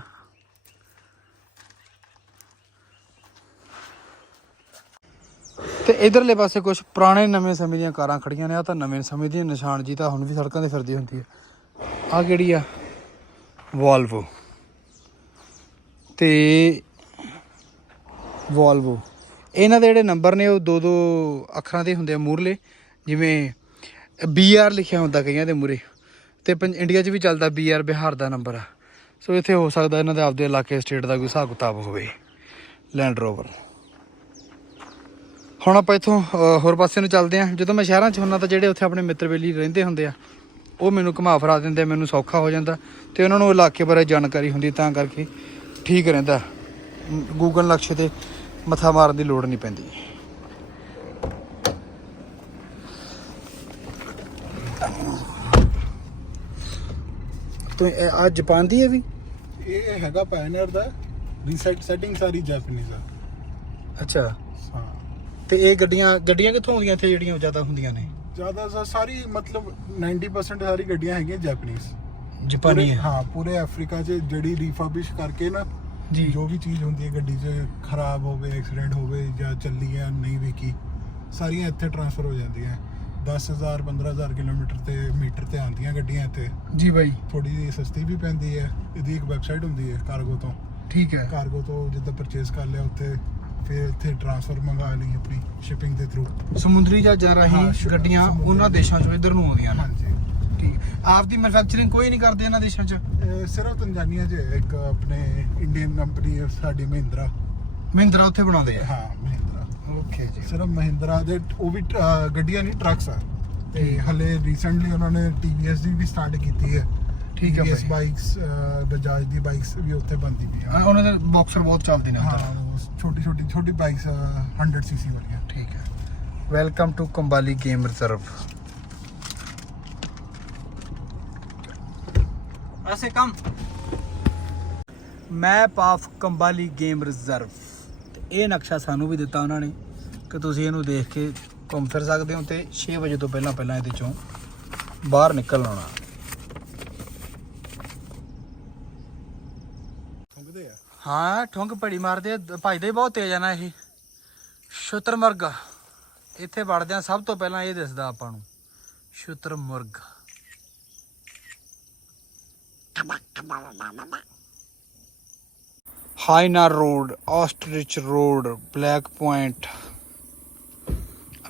ਤੇ ਇਧਰਲੇ ਪਾਸੇ ਕੁਝ ਪੁਰਾਣੇ ਨਵੇਂ ਸਮੇਂ ਦੀਆਂ ਕਾਰਾਂ ਖੜੀਆਂ ਨੇ ਆ ਤਾਂ ਨਵੇਂ ਸਮੇਂ ਦੀਆਂ ਨਿਸ਼ਾਨ ਜੀ ਤਾਂ ਹੁਣ ਵੀ ਸੜਕਾਂ ਤੇ ਫਿਰਦੀ ਹੁੰਦੀ ਹੈ ਆ ਕਿਹੜੀ ਆ? ਵੋਲਵੋ ਤੇ ਵੋਲਵੋ ਇਹਨਾਂ ਦੇ ਜਿਹੜੇ ਨੰਬਰ ਨੇ ਉਹ ਦੋ ਦੋ ਅੱਖਰਾਂ ਦੇ ਹੁੰਦੇ ਆ ਮੂਰਲੇ ਜਿਵੇਂ ਬੀਆਰ ਲਿਖਿਆ ਹੁੰਦਾ ਕਈਆਂ ਦੇ ਮੂਰੇ ਤੇ ਪੰਜ ਇੰਡੀਆ 'ਚ ਵੀ ਚੱਲਦਾ ਬੀਆਰ ਬਿਹਾਰ ਦਾ ਨੰਬਰ ਆ ਸੋ ਇੱਥੇ ਹੋ ਸਕਦਾ ਇਹਨਾਂ ਦੇ ਆਪਦੇ ਇਲਾਕੇ ਸਟੇਟ ਦਾ ਕੋਈ ਹਿਸਾਬ ਕਿਤਾਬ ਹੋਵੇ। ਲੈਂਡ ਰੋਵਰ ਹੁਣ ਆਪਾਂ ਇੱਥੋਂ ਹੋਰ ਪਾਸੇ ਨੂੰ ਚੱਲਦੇ ਹਾਂ। ਜਦੋਂ ਮੈਂ ਸ਼ਹਿਰਾਂ 'ਚ ਹੁੰਨਾ ਤਾਂ ਜਿਹੜੇ ਉੱਥੇ ਆਪਣੇ ਮਿੱਤਰ ਬੇਲੀ ਰਹਿੰਦੇ ਹੁੰਦੇ ਆ, ਉਹ ਮੈਨੂੰ ਘੁਮਾ ਫਰਾ ਦਿੰਦੇ ਆ, ਮੈਨੂੰ ਸੌਖਾ ਹੋ ਜਾਂਦਾ। ਤੇ ਉਹਨਾਂ ਨੂੰ ਇਲਾਕੇ ਬਾਰੇ ਜਾਣਕਾਰੀ ਹੁੰਦੀ ਤਾਂ ਕਰਕੇ ਠੀਕ ਰਹਿੰਦਾ। ਗੂਗਲ ਨਕਸ਼ੇ ਤੇ ਮੱਥਾ ਮਾਰਨ ਦੀ ਲੋੜ ਨਹੀਂ ਪੈਂਦੀ। ਤੂੰ ਆ ਜਾਪਾਨ ਦੀ ਹੈ ਵੀ? ਇਹ ਹੈਗਾ ਪਾਇਨਰ ਦਾ ਰੀਸੈਟ ਸੈਟਿੰਗ ਸਾਰੀ ਜੈਪਨੀਜ਼ ਆ। ਅੱਛਾ। ਹਾਂ। ਤੇ ਇਹ ਗੱਡੀਆਂ ਗੱਡੀਆਂ ਕਿੱਥੋਂ ਆਉਂਦੀਆਂ ਇੱਥੇ ਜਿਹੜੀਆਂ ਜ਼ਿਆਦਾ ਹੁੰਦੀਆਂ ਨੇ? ਜ਼ਿਆਦਾ ਸਾ- ਸਾਰੀ ਮਤਲਬ 90% ਸਾਰੀ ਗੱਡੀਆਂ ਹੈਗੀਆਂ ਜੈਪਨੀਜ਼ ਜਾਪਾਨੀ ਪੂਰੇ- ਹੈ। ਹਾਂ ਪੂਰੇ ਅਫਰੀਕਾ 'ਚ ਜਿਹੜੀ ਰੀਫਰਬਿਸ਼ ਕਰਕੇ ਨਾ ਜੀ। ਜੋ ਵੀ ਚੀਜ਼ ਹੁੰਦੀ ਹੈ ਗੱਡੀ 'ਚ ਖਰਾਬ ਹੋਵੇ ਐਕਸੀਡੈਂਟ ਹੋਵੇ ਜਾਂ ਚੱਲੀ ਹੈ ਨਹੀਂ ਵਿਕੀ ਸਾਰੀਆਂ ਇੱਥੇ ਟਰਾਂਸਫਰ ਹੋ ਜਾਂਦੀਆਂ। 10000 15000 ਕਿਲੋਮੀਟਰ ਤੇ ਮੀਟਰ ਤੇ ਆਉਂਦੀਆਂ ਗੱਡੀਆਂ ਇੱਥੇ। ਜੀ ਬਾਈ। ਥੋੜੀ ਜਿਹੀ ਸਸਤੀ ਵੀ ਪੈਂਦੀ ਹੈ ਇਹਦੀ ਇੱਕ ਵੈਬਸਾਈਟ ਹੁੰਦੀ ਹੈ ਕਾਰਗੋ ਤੋਂ। ਠੀਕ ਹੈ। ਕਾਰਗੋ ਤੋਂ ਜਿੱਦਾਂ ਪਰਚੇਸ ਕਰ ਲਿਆ ਉੱਥੇ ਫਿਰ ਇੱਥੇ ਟਰਾਂਸਫਰ ਮੰਗਾ ਲਈ ਆਪਣੀ ਸ਼ਿਪਿੰਗ ਦੇ ਥਰੂ ਸਮੁੰਦਰੀ ਜਹਾਜ਼ਾਂ ਰਾਹੀਂ ਗੱਡੀਆਂ ਉਹਨਾਂ ਦੇਸ਼ਾਂ ਚੋਂ ਇੱਧਰ ਨੂੰ ਆਉਂਦੀਆਂ ਨੇ। ਹਾਂਜੀ। ਠੀਕ। ਆਪ ਦੀ ਮੈਨੂਫੈਕਚਰਿੰਗ ਕੋਈ ਨਹੀਂ ਕਰਦੇ ਇਹਨਾਂ ਦੇਸ਼ਾਂ 'ਚ? ਸਿਰਫ ਤੰਜਾਨੀਆ 'ਚ ਇੱਕ ਆਪਣੇ ਇੰਡੀਅਨ ਕੰਪਨੀ ਹੈ ਸਾਡੀ ਮਹਿੰਦਰਾ। ਮਹਿੰਦਰਾ ਉੱਥੇ ਬਣਾਉਂਦੇ ਆ। ਹਾਂ ਓਕੇ ਜੀ। ਸਿਰਫ ਮਹਿੰਦਰਾ ਦੇ ਉਹ ਵੀ ਅਹ, ਗੱਡੀਆਂ ਨਹੀਂ ਟਰੱਕਸ ਆ। ਤੇ ਹਲੇ ਰੀਸੈਂਟਲੀ ਉਹਨਾਂ ਨੇ TVS ਦੀ ਵੀ ਸਟਾਰਟ ਕੀਤੀ ਹੈ। ਠੀਕ ਹੈ TVS ਭਾਈ। ਬਾਈਕਸ ਬਜਾਜ ਦੀ ਬਾਈਕਸ ਵੀ ਉੱਥੇ ਬਣਦੀ ਪਈਆਂ ਹਾਂ, ਉਹਨਾਂ ਦੇ ਬਾਕਸਰ ਬਹੁਤ ਚੱਲਦੇ ਨੇ ਹਾਂ ਉੱਧਰ ਛੋਟੀ ਛੋਟੀ ਛੋਟੀ ਬਾਈਕਸ 100 ਸੀਸੀ ਵਾਲੀਆਂ। ਠੀਕ ਹੈ। Welcome to Kambali game reserve ਐਸੇ ਕੰਮ map of Kambali game reserve ਇਹ ਨਕਸ਼ਾ ਸਾਨੂੰ ਵੀ ਦਿੱਤਾ ਉਹਨਾਂ ਨੇ। ਕਿ ਤੁਸੀਂ ਇਹਨੂੰ ਦੇਖ ਕੇ ਘੁੰਮ ਫਿਰ ਸਕਦੇ ਹੋ ਤੇ 6 ਵਜੇ ਤੋਂ ਪਹਿਲਾਂ ਪਹਿਲਾਂ ਇਹਦੇ ਚੋਂ ਬਾਹਰ ਨਿਕਲ ਆਉਣਾ। ਆ। ਹਾਂ ਠੁੰਗ ਪੜੀ ਮਾਰਦੇ ਭੱਜਦੇ ਬਹੁਤ ਤੇਜ਼ ਆ ਨਾ ਇਹ। ਸ਼ੁਤਰਮੁਰਗ। ਇੱਥੇ ਵੜਦਿਆਂ ਸਭ ਤੋਂ ਪਹਿਲਾਂ ਇਹ ਦਿਸਦਾ ਆਪਾਂ ਨੂੰ। ਸ਼ੁਤਰਮੁਰਗ। Hyena road ostrich road black point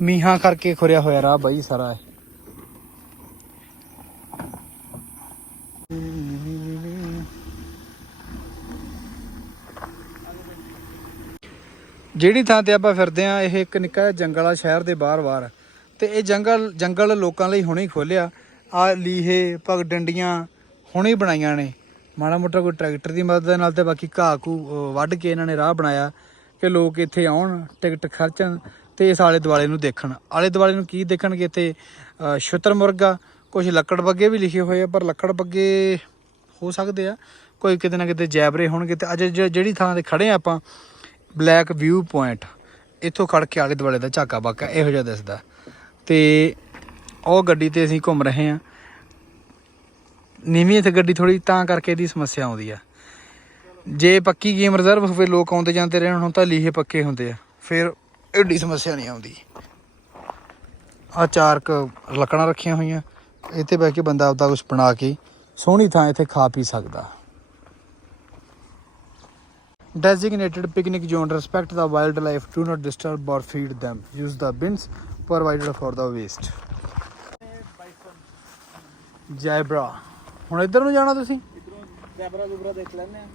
ਮੀਹਾਂ ਕਰਕੇ ਖੁਰਿਆ ਹੋਇਆ ਰਾਹ ਬਾਈ ਸਾਰਾ ਜਿਹੜੀ ਥਾਂ ਤੇ ਆਪਾਂ ਫਿਰਦੇ ਆ ਇਹ ਇੱਕ ਨਿੱਕਾ ਜਿਹਾ ਜੰਗਲ ਆ, ਸ਼ਹਿਰ ਦੇ ਬਾਹਰ-ਬਾਹਰ ਤੇ ਇਹ ਜੰਗਲ ਜੰਗਲ ਲੋਕਾਂ ਲਈ ਹੁਣੇ ਹੀ ਖੋਲਿਆ ਆ ਲੀਹੇ ਪਗ ਡੰਡੀਆਂ ਹੁਣੇ ਬਣਾਈਆਂ ਨੇ। ਮਾੜਾ ਮੋਟਾ ਕੋਈ ਟਰੈਕਟਰ ਦੀ ਮਦਦ ਨਾਲ ਤੇ ਬਾਕੀ ਘਾਹ ਘੂ ਵੱਢ ਕੇ ਇਹਨਾਂ ਨੇ ਰਾਹ ਬਣਾਇਆ। ਕਿ ਲੋਕ ਇੱਥੇ ਆਉਣ, ਟਿਕਟ ਖਰਚਣ। ਤੇ ਇਸ ਆਲੇ ਦੁਆਲੇ ਨੂੰ ਦੇਖਣ। ਆਲੇ ਦੁਆਲੇ ਨੂੰ ਕੀ ਦੇਖਣਗੇ ਇੱਥੇ? ਅਹ ਸ਼ੁਤਰ ਮੁਰਗਾ ਕੁਝ ਲੱਕੜ ਬੱਗੇ ਵੀ ਲਿਖੇ ਹੋਏ ਆ, ਪਰ ਲੱਕੜ ਬੱਗੇ ਹੋ ਸਕਦੇ ਆ। ਕੋਈ ਕਿਤੇ ਨਾ ਕਿਤੇ ਜੈਬਰੇ ਹੋਣਗੇ ਤੇ ਅੱਜ ਜ- ਜਿਹੜੀ ਥਾਂ ਤੇ ਖੜੇ ਆ ਆਪਾਂ, ਬਲੈਕ ਵਿਊ ਪੁਆਇੰਟ। ਇੱਥੋਂ ਖੜ ਕੇ ਆਲੇ ਦੁਆਲੇ ਦਾ ਝਾਕਾ ਬਾਕਾ ਇਹੋ ਜਿਹਾ ਦਿਸਦਾ। ਤੇ ਉਹ ਗੱਡੀ ਤੇ ਅਸੀਂ ਘੁੰਮ ਰਹੇ ਆ। ਨੀਵੀਂ ਇੱਥੇ ਗੱਡੀ ਥੋੜੀ ਤਾਂ ਕਰਕੇ ਇਹਦੀ ਸਮੱਸਿਆ ਆਉਂਦੀ ਆ। ਜੇ ਪੱਕੀ ਗੇਮ ਰਿਜ਼ਰਵ ਹੋਵੇ, ਲੋਕ ਆਉਂਦੇ ਜਾਂਦੇ ਰਹਿਣ, ਹੁਣ ਤਾਂ ਲੀਹੇ ਪੱਕੇ ਹੁੰਦੇ ਆ। ਫਿਰ ਐਡੀ ਸਮੱਸਿਆ ਨਹੀਂ ਆਉਂਦੀ ਆ ਚਾਰ ਕ ਲੱਕੜਾਂ ਰੱਖੀਆਂ ਹੋਈਆਂ ਇੱਥੇ ਬਹਿ ਕੇ ਬੰਦਾ ਆਪਦਾ ਕੁਝ ਬਣਾ ਕੇ ਸੋਹਣੀ ਥਾਂ ਇੱਥੇ ਖਾ ਪੀ ਸਕਦਾ Designated picnic zone respect the wildlife do not disturb or feed them use the bins provided for the waste zebra ਹੁਣ ਇੱਧਰ ਨੂੰ ਜਾਣਾ ਤੁਸੀਂ ਜ਼ੈਬਰਾ ਜ਼ੁਬਰਾ ਦੇਖ ਲੈਂਦੇ ਆ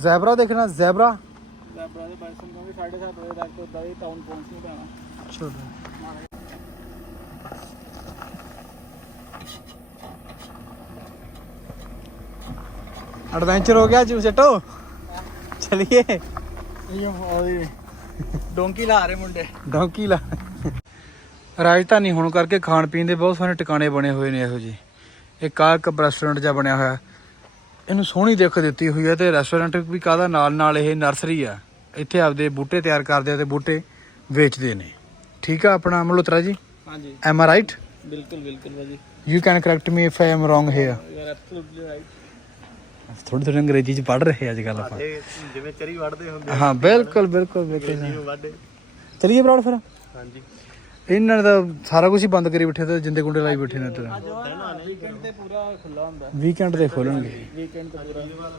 ਜ਼ੈਬਰਾ ਦੇਖਣਾ ਜ਼ੈਬਰਾ ਜ਼ੈਬਰਾ ਦੇ ਬਾਈਸਨ ਤੋਂ ਵੀ 7:30 ਵਜੇ ਤੱਕ ਉਦਾਂ ਹੀ ਟਾਊਨ ਪਹੁੰਚ ਨਹੀਂ ਪੈਣਾ ਚਲੋ ਐਡਵੈਂਚਰ ਹੋ ਗਿਆ ਜੀ ਸੱਟੋ ਚਲਿਏ ਇਹ ਉਹਦੀ ਡੋਂਕੀ ਲਾ ਰਹੇ ਮੁੰਡੇ ਡੌਂਕੀ ਲਾ ਰਾਜਧਾਨੀ ਹੋਣ ਕਰਕੇ ਖਾਣ ਪੀਣ ਦੇ ਬਹੁਤ ਸਾਰੇ ਟਿਕਾਣੇ ਬਣੇ ਹੋਏ ਨੇ ਇਹੋ ਜਿਹੇ ਇੱਕ ਆਹ ਇੱਕ ਰੈਸਟੋਰੈਂਟ ਜਿਹਾ ਬਣਿਆ ਹੋਇਆ ਇਹਨੂੰ ਸੋਹਣੀ ਦਿੱਖ ਦਿੱਤੀ ਹੋਈ ਹੈ ਤੇ ਰੈਸਟੋਰੈਂਟ ਵੀ ਕਾਹਦਾ ਨਾਲ ਨਾਲ ਇਹ ਨਰਸਰੀ ਆ। ਇੱਥੇ ਆਪਦੇ ਬੂਟੇ ਤਿਆਰ ਕਰਦੇ ਆ ਤੇ ਬੂਟੇ ਵੇਚਦੇ ਨੇ। ਠੀਕ ਆ ਆਪਣਾ ਮਲਹੋਤਰਾ ਜੀ? ਹਾਂਜੀ। ਐਮ ਰਾਈਟ ਬਿਲਕੁਲ ਬਿਲਕੁਲ ਭਾਜੀ you can correct me if I am wrong here you are absolutely right ਥੋੜੀ ਥੋੜੀ ਅੰਗਰੇਜ਼ੀ ਚ ਪੜ ਰਹੇ ਅੱਜ ਕੱਲ ਆਪਾਂ। ਜਿਵੇਂ ਚਰੀ ਵੜਦੇ ਹੁੰਦੇ ਹਾਂ ਬਿਲਕੁਲ ਬਿਲਕੁਲ ਬਿਲਕੁਲ। ਚਲਿਏ ਬਰਾੜ ਫਿਰ? ਹਾਂਜੀ। ਇਹਨਾਂ ਨੇ ਤਾਂ ਸਾਰਾ ਕੁਝ ਹੀ ਬੰਦ ਕਰੀ ਬੈਠੇ ਤੇ ਜਿੰਦੇ ਗੁੰਡੇ ਲਾਈ ਬੈਠੇ ਨੇ ਤੇ। ਵੀਕਐਂਡ ਤੇ ਪੂਰਾ ਖੁੱਲਾ ਹੁੰਦਾ ਵੀਕਐਂਡ ਤੇ ਖੋਲਣਗੇ। ਵੀਕਐਂਡ ਤੇ ਪੂਰਾ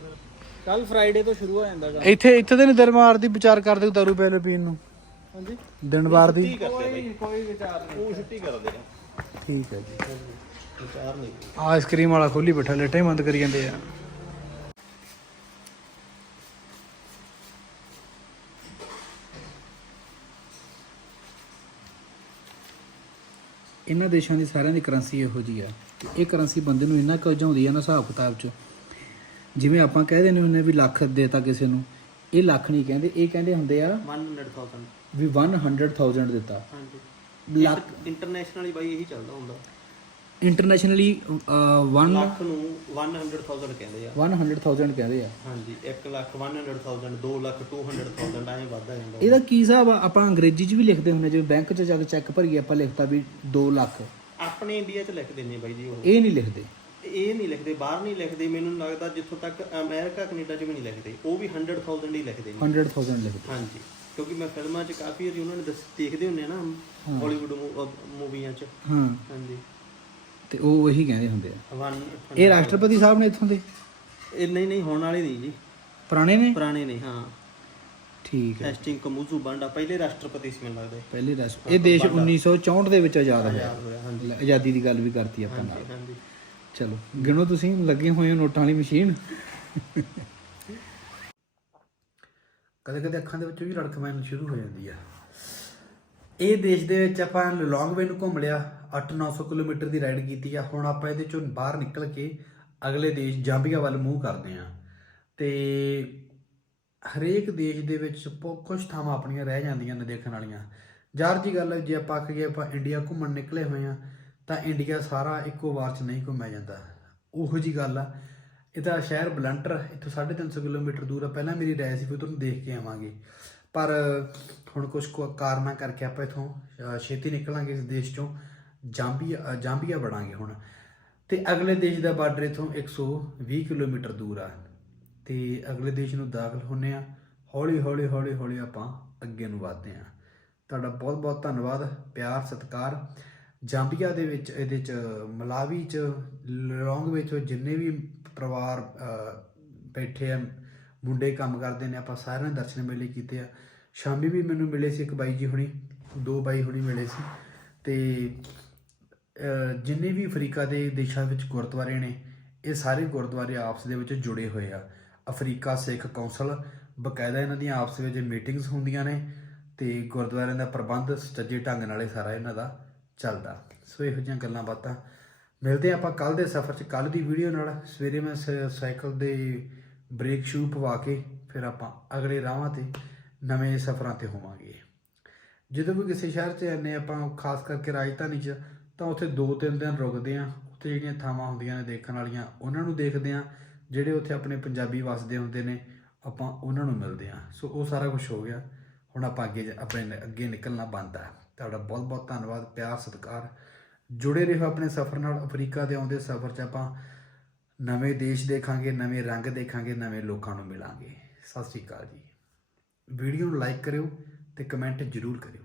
ਕੱਲ ਫਰਾਈਡੇ ਤੋਂ ਸ਼ੁਰੂ ਹੋ ਜਾਂਦਾ ਗਾ। ਇੱਥੇ ਇੱਥੇ ਦੇ ਨਹੀਂ ਦਰਮਾਰ ਦੀ ਵਿਚਾਰ ਕਰਦੇ ਦਾਰੂ ਪੈ ਲੈ ਪੀਣ ਨੂੰ। ਹਾਂਜੀ। ਦਿਨ ਦੀ। ਕੋਈ ਕੋਈ ਵਿਚਾਰ ਨਹੀਂ। ਉਹ ਛੁੱਟੀ ਕਰਦੇ ਆ। ਠੀਕ ਹੈ ਜੀ। ਵਿਚਾਰ ਨਹੀਂ। ਆਈਸਕ੍ਰੀਮ ਵਾਲਾ ਖੋਲੀ ਬੈਠਾ ਲੇਟੇ ਬੰਦ ਕਰੀ ਜਾਂਦੇ ਆ। ਇਹਨਾਂ ਦੇਸ਼ਾਂ ਦੀ ਸਾਰਿਆਂ ਦੀ ਕਰੰਸੀ ਇਹੋ ਜੀ ਆ ਇਹ ਕਰੰਸੀ ਬੰਦੇ ਨੂੰ ਇੰਨਾ ਕੁ ਉਲਝਾਉਂਦੀ ਆ ਨਾ ਹਿਸਾਬ ਕਿਤਾਬ 'ਚ। ਜਿਵੇਂ ਆਪਾਂ ਕਹਿ ਦਿੰਦੇ ਆ ਵੀ ਲੱਖ ਦੇਤਾ ਕਿਸੇ ਨੂੰ ਇਹ ਲੱਖ ਨਹੀਂ ਕਹਿੰਦੇ ਇਹ ਕਹਿੰਦੇ ਹੁੰਦੇ ਆ 100000 ਵੀ 100000 ਦਿੱਤਾ। ਹਾਂਜੀ। ਲੱਖ ਇੰਟਰਨੈਸ਼ਨਲੀ ਬਾਈ ਇਹੀ ਚੱਲਦਾ ਹੁੰਦਾ। ਇੰਟਰਨੈਸ਼ਨਲੀ 1 ਲੱਖ ਨੂੰ 100000 ਕਹਿੰਦੇ ਆ। 100000 ਕਹਿੰਦੇ ਆ। ਹਾਂਜੀ 1 ਲੱਖ 100000 2 ਲੱਖ 200000 ਐਂ ਵੱਧਦਾ ਜਾਂਦਾ। ਇਹਦਾ ਕੀ ਹਿਸਾਬ ਆ? ਆਪਾਂ ਅੰਗਰੇਜ਼ੀ 'ਚ ਵੀ ਲਿਖਦੇ ਹੁੰਦੇ ਜਿਵੇਂ ਬੈਂਕ 'ਚ ਜਾ ਕੇ ਚੈੱਕ ਭਰੀਏ ਆਪਾਂ ਲਿਖਤਾ ਵੀ 2 ਲੱਖ। ਆਪਣੇ ਇੰਡੀਆ 'ਚ ਲਿਖ ਦਿੰਦੇ ਬਾਈ ਜੀ ਉਹ। ਇਹ ਨਹੀਂ ਲਿਖਦੇ। ਇਹ ਨਹੀਂ ਲਿਖਦੇ ਬਾਹਰ ਨਹੀਂ ਲਿਖਦੇ ਮੈਨੂੰ ਲੱਗਦਾ ਜਿੱਥੋਂ ਤੱਕ ਅਮਰੀਕਾ ਕੈਨੇਡਾ 'ਚ ਵੀ ਨਹੀਂ ਲਿਖਦੇ। ਉਹ ਵੀ 100000 ਹੀ ਲਿਖਦੇ ਨੇ। 100000 ਲਿਖਦੇ। ਹਾਂਜੀ ਕਿਉਂਕਿ ਮੈਂ ਫਿਲਮਾਂ 'ਚ ਕਾਫੀ ਵਾਰੀ ਉਹਨਾਂ ਨੇ ਦੇਖਦੇ ਆ ਨਾ ਹਾਲੀਵੁੱਡ ਮੂਵੀਆਂ 'ਚ। ਹਾਂ। ਹਾਂਜੀ। ਤੇ ਉਹ ਇਹੀ ਕਹਿੰਦੇ ਹੁੰਦੇ ਆ। ਵਨ ਇਹ ਰਾਸ਼ਟਰਪਤੀ ਸਾਹਿਬ ਨੇ ਇੱਥੋਂ ਦੇ? ਇਹ ਨਹੀਂ ਨਹੀਂ ਹੋਣ ਵਾਲੇ ਨਹੀਂ ਜੀ। ਪੁਰਾਣੇ ਨੇ? ਪੁਰਾਣੇ ਨੇ ਹਾਂ। ਠੀਕ ਹੈ। ਐਸਟਿੰਗ ਕਮੂਜ਼ੂ ਬਾਂਡਾ ਪਹਿਲੇ ਰਾਸ਼ਟਰਪਤੀ ਸੀ ਮੈਨੂੰ ਲੱਗਦਾ। ਪਹਿਲੇ ਰਾਸ਼ਟਰ ਇਹ ਦੇਸ਼ 1964 ਦੇ ਵਿੱਚ ਆਜ਼ਾਦ ਹੋਇਆ। ਯਾਦ ਹੋਇਆ ਹਾਂਜੀ। ਆਜ਼ਾਦੀ ਦੀ ਗੱਲ ਵੀ ਕਰਤੀ ਆਪਾਂ ਨਾਲ। ਹਾਂਜੀ ਚਲੋ ਗਿਣੋ ਤੁਸੀਂ ਲੱਗੇ ਹੋਏ ਹੋ ਨੋਟਾਂ ਵਾਲੀ ਮਸ਼ੀਨ। ਕਦੇ ਕਦੇ ਅੱਖਾਂ ਦੇ ਵਿੱਚੋਂ ਵੀ ਰੜਕ ਪੈਣ ਸ਼ੁਰੂ ਹੋ ਜਾਂਦੀ ਆ। ਇਹ ਦੇਸ਼ ਦੇ ਵਿੱਚ ਆਪਾਂ ਲੌਂਗ ਵੇ ਨੂੰ ਘੁੰਮ ਲਿਆ 8-900 ਕਿਲੋਮੀਟਰ ਦੀ ਰਾਈਡ ਕੀਤੀ ਆ। ਹੁਣ ਆਪਾਂ ਇਹਦੇ ਚੋਂ ਬਾਹਰ ਨਿਕਲ ਕੇ ਅਗਲੇ ਦੇਸ਼ ਜਾਂਬੀਆ ਵੱਲ ਮੂਵ ਕਰਦੇ ਆ ਤੇ ਹਰੇਕ ਦੇਸ਼ ਦੇ ਵਿੱਚ ਕੁਝ ਥਾਵਾਂ ਆਪਣੀਆਂ ਰਹਿ ਜਾਂਦੀਆਂ ਨੇ ਦੇਖਣ ਵਾਲੀਆਂ। ਜ਼ਾਹਰ ਜੀ ਗੱਲ ਜੇ ਆਪਾਂ ਆਖੀਏ ਆਪਾਂ ਇੰਡੀਆ ਘੁੰਮਣ ਨਿਕਲੇ ਹੋਏ ਆ ਤਾਂ ਇੰਡੀਆ ਸਾਰਾ ਇੱਕੋ ਵਾਰ 'ਚ ਨਹੀਂ ਘੁੰਮਿਆ ਜਾਂਦਾ। ਉਹੋ ਜੀ ਗੱਲ ਆ। ਇਹਦਾ ਸ਼ਹਿਰ ਬਲੰਟਰ ਇੱਥੋਂ 350 ਕਿਲੋਮੀਟਰ ਦੂਰ ਆ। ਪਹਿਲਾਂ ਮੇਰੀ ਰਾਏ ਸੀ ਵੀ ਤੁਹਾਨੂੰ ਦੇਖ ਕੇ ਆਵਾਂਗੇ। ਪਰ ਹੁਣ ਕੁਝ ਕਾਰਨਾਂ ਕਰਕੇ ਆਪਾਂ ਇਥੋਂ ਛੇਤੀ ਨਿਕਲਾਂਗੇ ਇਸ ਦੇਸ਼ ਚੋਂ। ਜਾਂਬੀਆ ਜਾਂਬੀਆ ਬਣਾਂਗੇ ਹੁਣ। ਤੇ ਅਗਲੇ ਦੇਸ਼ ਦਾ ਬਾਰਡਰ ਇਥੋਂ 120 ਕਿਲੋਮੀਟਰ ਦੂਰ ਆ। ਤੇ ਅਗਲੇ ਦੇਸ਼ ਨੂੰ ਦਾਖਲ ਹੁੰਨੇ ਆ। ਹੌਲੀ ਹੌਲੀ ਹੌਲੀ ਹੌਲੀ ਆਪਾਂ ਅੱਗੇ ਨੂੰ ਵਧਦੇ ਆ। ਤੁਹਾਡਾ ਬਹੁਤ ਬਹੁਤ ਧੰਨਵਾਦ, ਪਿਆਰ, ਸਤਿਕਾਰ। ਜਾਂਬੀਆ ਦੇ ਵਿੱਚ, ਇਹਦੇ ਚ, ਮਲਾਵੀ ਚ ਲੌਂਗ ਵਿੱਚ ਜਿੰਨੇ ਵੀ ਪਰਿਵਾਰ ਬੈਠੇ ਆ ਮੁੰਡੇ ਕੰਮ ਕਰਦੇ ਨੇ, ਆਪਾਂ ਸਾਰਿਆਂ ਨੇ ਦਰਸ਼ਨ ਮੇਲੇ ਕੀਤੇ ਆ। ਸ਼ਾਮੀ ਵੀ ਮੈਨੂੰ ਮਿਲੇ ਸੀ ਇੱਕ ਬਾਈ ਜੀ ਹੁਣੀ, ਦੋ ਬਾਈ ਹੁਣੀ ਮਿਲੇ ਸੀ। ਤੇ ਜਿੰਨੇ ਵੀ ਅਫਰੀਕਾ ਦੇ ਦੇਸ਼ਾਂ ਵਿੱਚ ਗੁਰਦੁਆਰੇ ਨੇ, ਇਹ ਸਾਰੇ ਗੁਰਦੁਆਰੇ ਆਪਸ ਦੇ ਵਿੱਚ ਜੁੜੇ ਹੋਏ ਆ। ਅਫਰੀਕਾ ਸਿੱਖ ਕੌਂਸਲ, ਬਕਾਇਦਾ ਇਹਨਾਂ ਦੀਆਂ ਆਪਸ ਵਿੱਚ ਮੀਟਿੰਗਸ ਹੁੰਦੀਆਂ ਨੇ ਤੇ ਗੁਰਦੁਆਰਿਆਂ ਦਾ ਪ੍ਰਬੰਧ ਸੁਚੱਜੇ ਢੰਗ ਨਾਲ ਇਹ ਸਾਰਾ ਇਹਨਾਂ ਦਾ ਚੱਲਦਾ। ਸੋ ਇਹੋ ਜਿਹੀਆਂ ਗੱਲਾਂ ਬਾਤਾਂ। ਮਿਲਦੇ ਆਪਾਂ ਕੱਲ ਦੇ ਸਫ਼ਰ 'ਚ ਕੱਲ ਦੀ ਵੀਡੀਓ ਨਾਲ। ਸਵੇਰੇ ਮੈਂ ਸ- ਸਾਈਕਲ ਦੇ ਬ੍ਰੇਕ ਸ਼ੂ ਪਵਾ ਕੇ ਫਿਰ ਆਪਾਂ ਅਗਲੇ ਰਾਹਾਂ ਤੇ ਨਵੇਂ ਸਫ਼ਰਾਂ ਤੇ ਹੋਵਾਂਗੇ। ਜਦੋਂ ਵੀ ਕਿਸੇ ਸ਼ਹਿਰ 'ਚ ਜਾਂਦੇ ਹਾਂ ਆਪਾਂ, ਖਾਸ ਕਰਕੇ ਰਾਜਧਾਨੀ 'ਚ, ਤਾਂ ਉੱਥੇ 2-3 ਦਿਨ ਰੁਕਦੇ ਆ ਉੱਥੇ ਜਿਹੜੀਆਂ ਥਾਵਾਂ ਹੁੰਦੀਆਂ ਨੇ ਦੇਖਣ ਵਾਲੀਆਂ, ਉਹਨਾਂ ਨੂੰ ਦੇਖਦੇ ਆ ਜਿਹੜੇ ਉੱਥੇ ਆਪਣੇ ਪੰਜਾਬੀ ਵਸਦੇ ਹੁੰਦੇ ਨੇ, ਆਪਾਂ ਉਹਨਾਂ ਨੂੰ ਮਿਲਦੇ ਆ ਸੋ ਉਹ ਸਾਰਾ ਕੁਝ ਹੋ ਗਿਆ। ਹੁਣ ਆਪਾਂ ਅੱਗੇ ਜ- ਆਪਣੇ ਅੱਗੇ ਨਿਕਲਣਾ ਬਣਦਾ ਹੈ। ਤੁਹਾਡਾ ਬਹੁਤ ਬਹੁਤ ਧੰਨਵਾਦ, ਪਿਆਰ, ਸਤਿਕਾਰ। ਜੁੜੇ ਰਹੋ ਆਪਣੇ ਸਫ਼ਰ ਨਾਲ। ਅਫਰੀਕਾ ਦੇ ਆਉਂਦੇ ਸਫ਼ਰ 'ਚ ਆਪਾਂ ਨਵੇਂ ਦੇਸ਼ ਦੇਖਾਂਗੇ, ਨਵੇਂ ਰੰਗ ਦੇਖਾਂਗੇ, ਨਵੇਂ ਲੋਕਾਂ ਨੂੰ ਮਿਲਾਂਗੇ। ਸਤਿ ਸ਼੍ਰੀ ਅਕਾਲ ਜੀ। ਵੀਡੀਓ ਨੂੰ ਲਾਈਕ ਕਰਿਓ ਤੇ ਕਮੈਂਟ ਜ਼ਰੂਰ ਕਰਿਓ।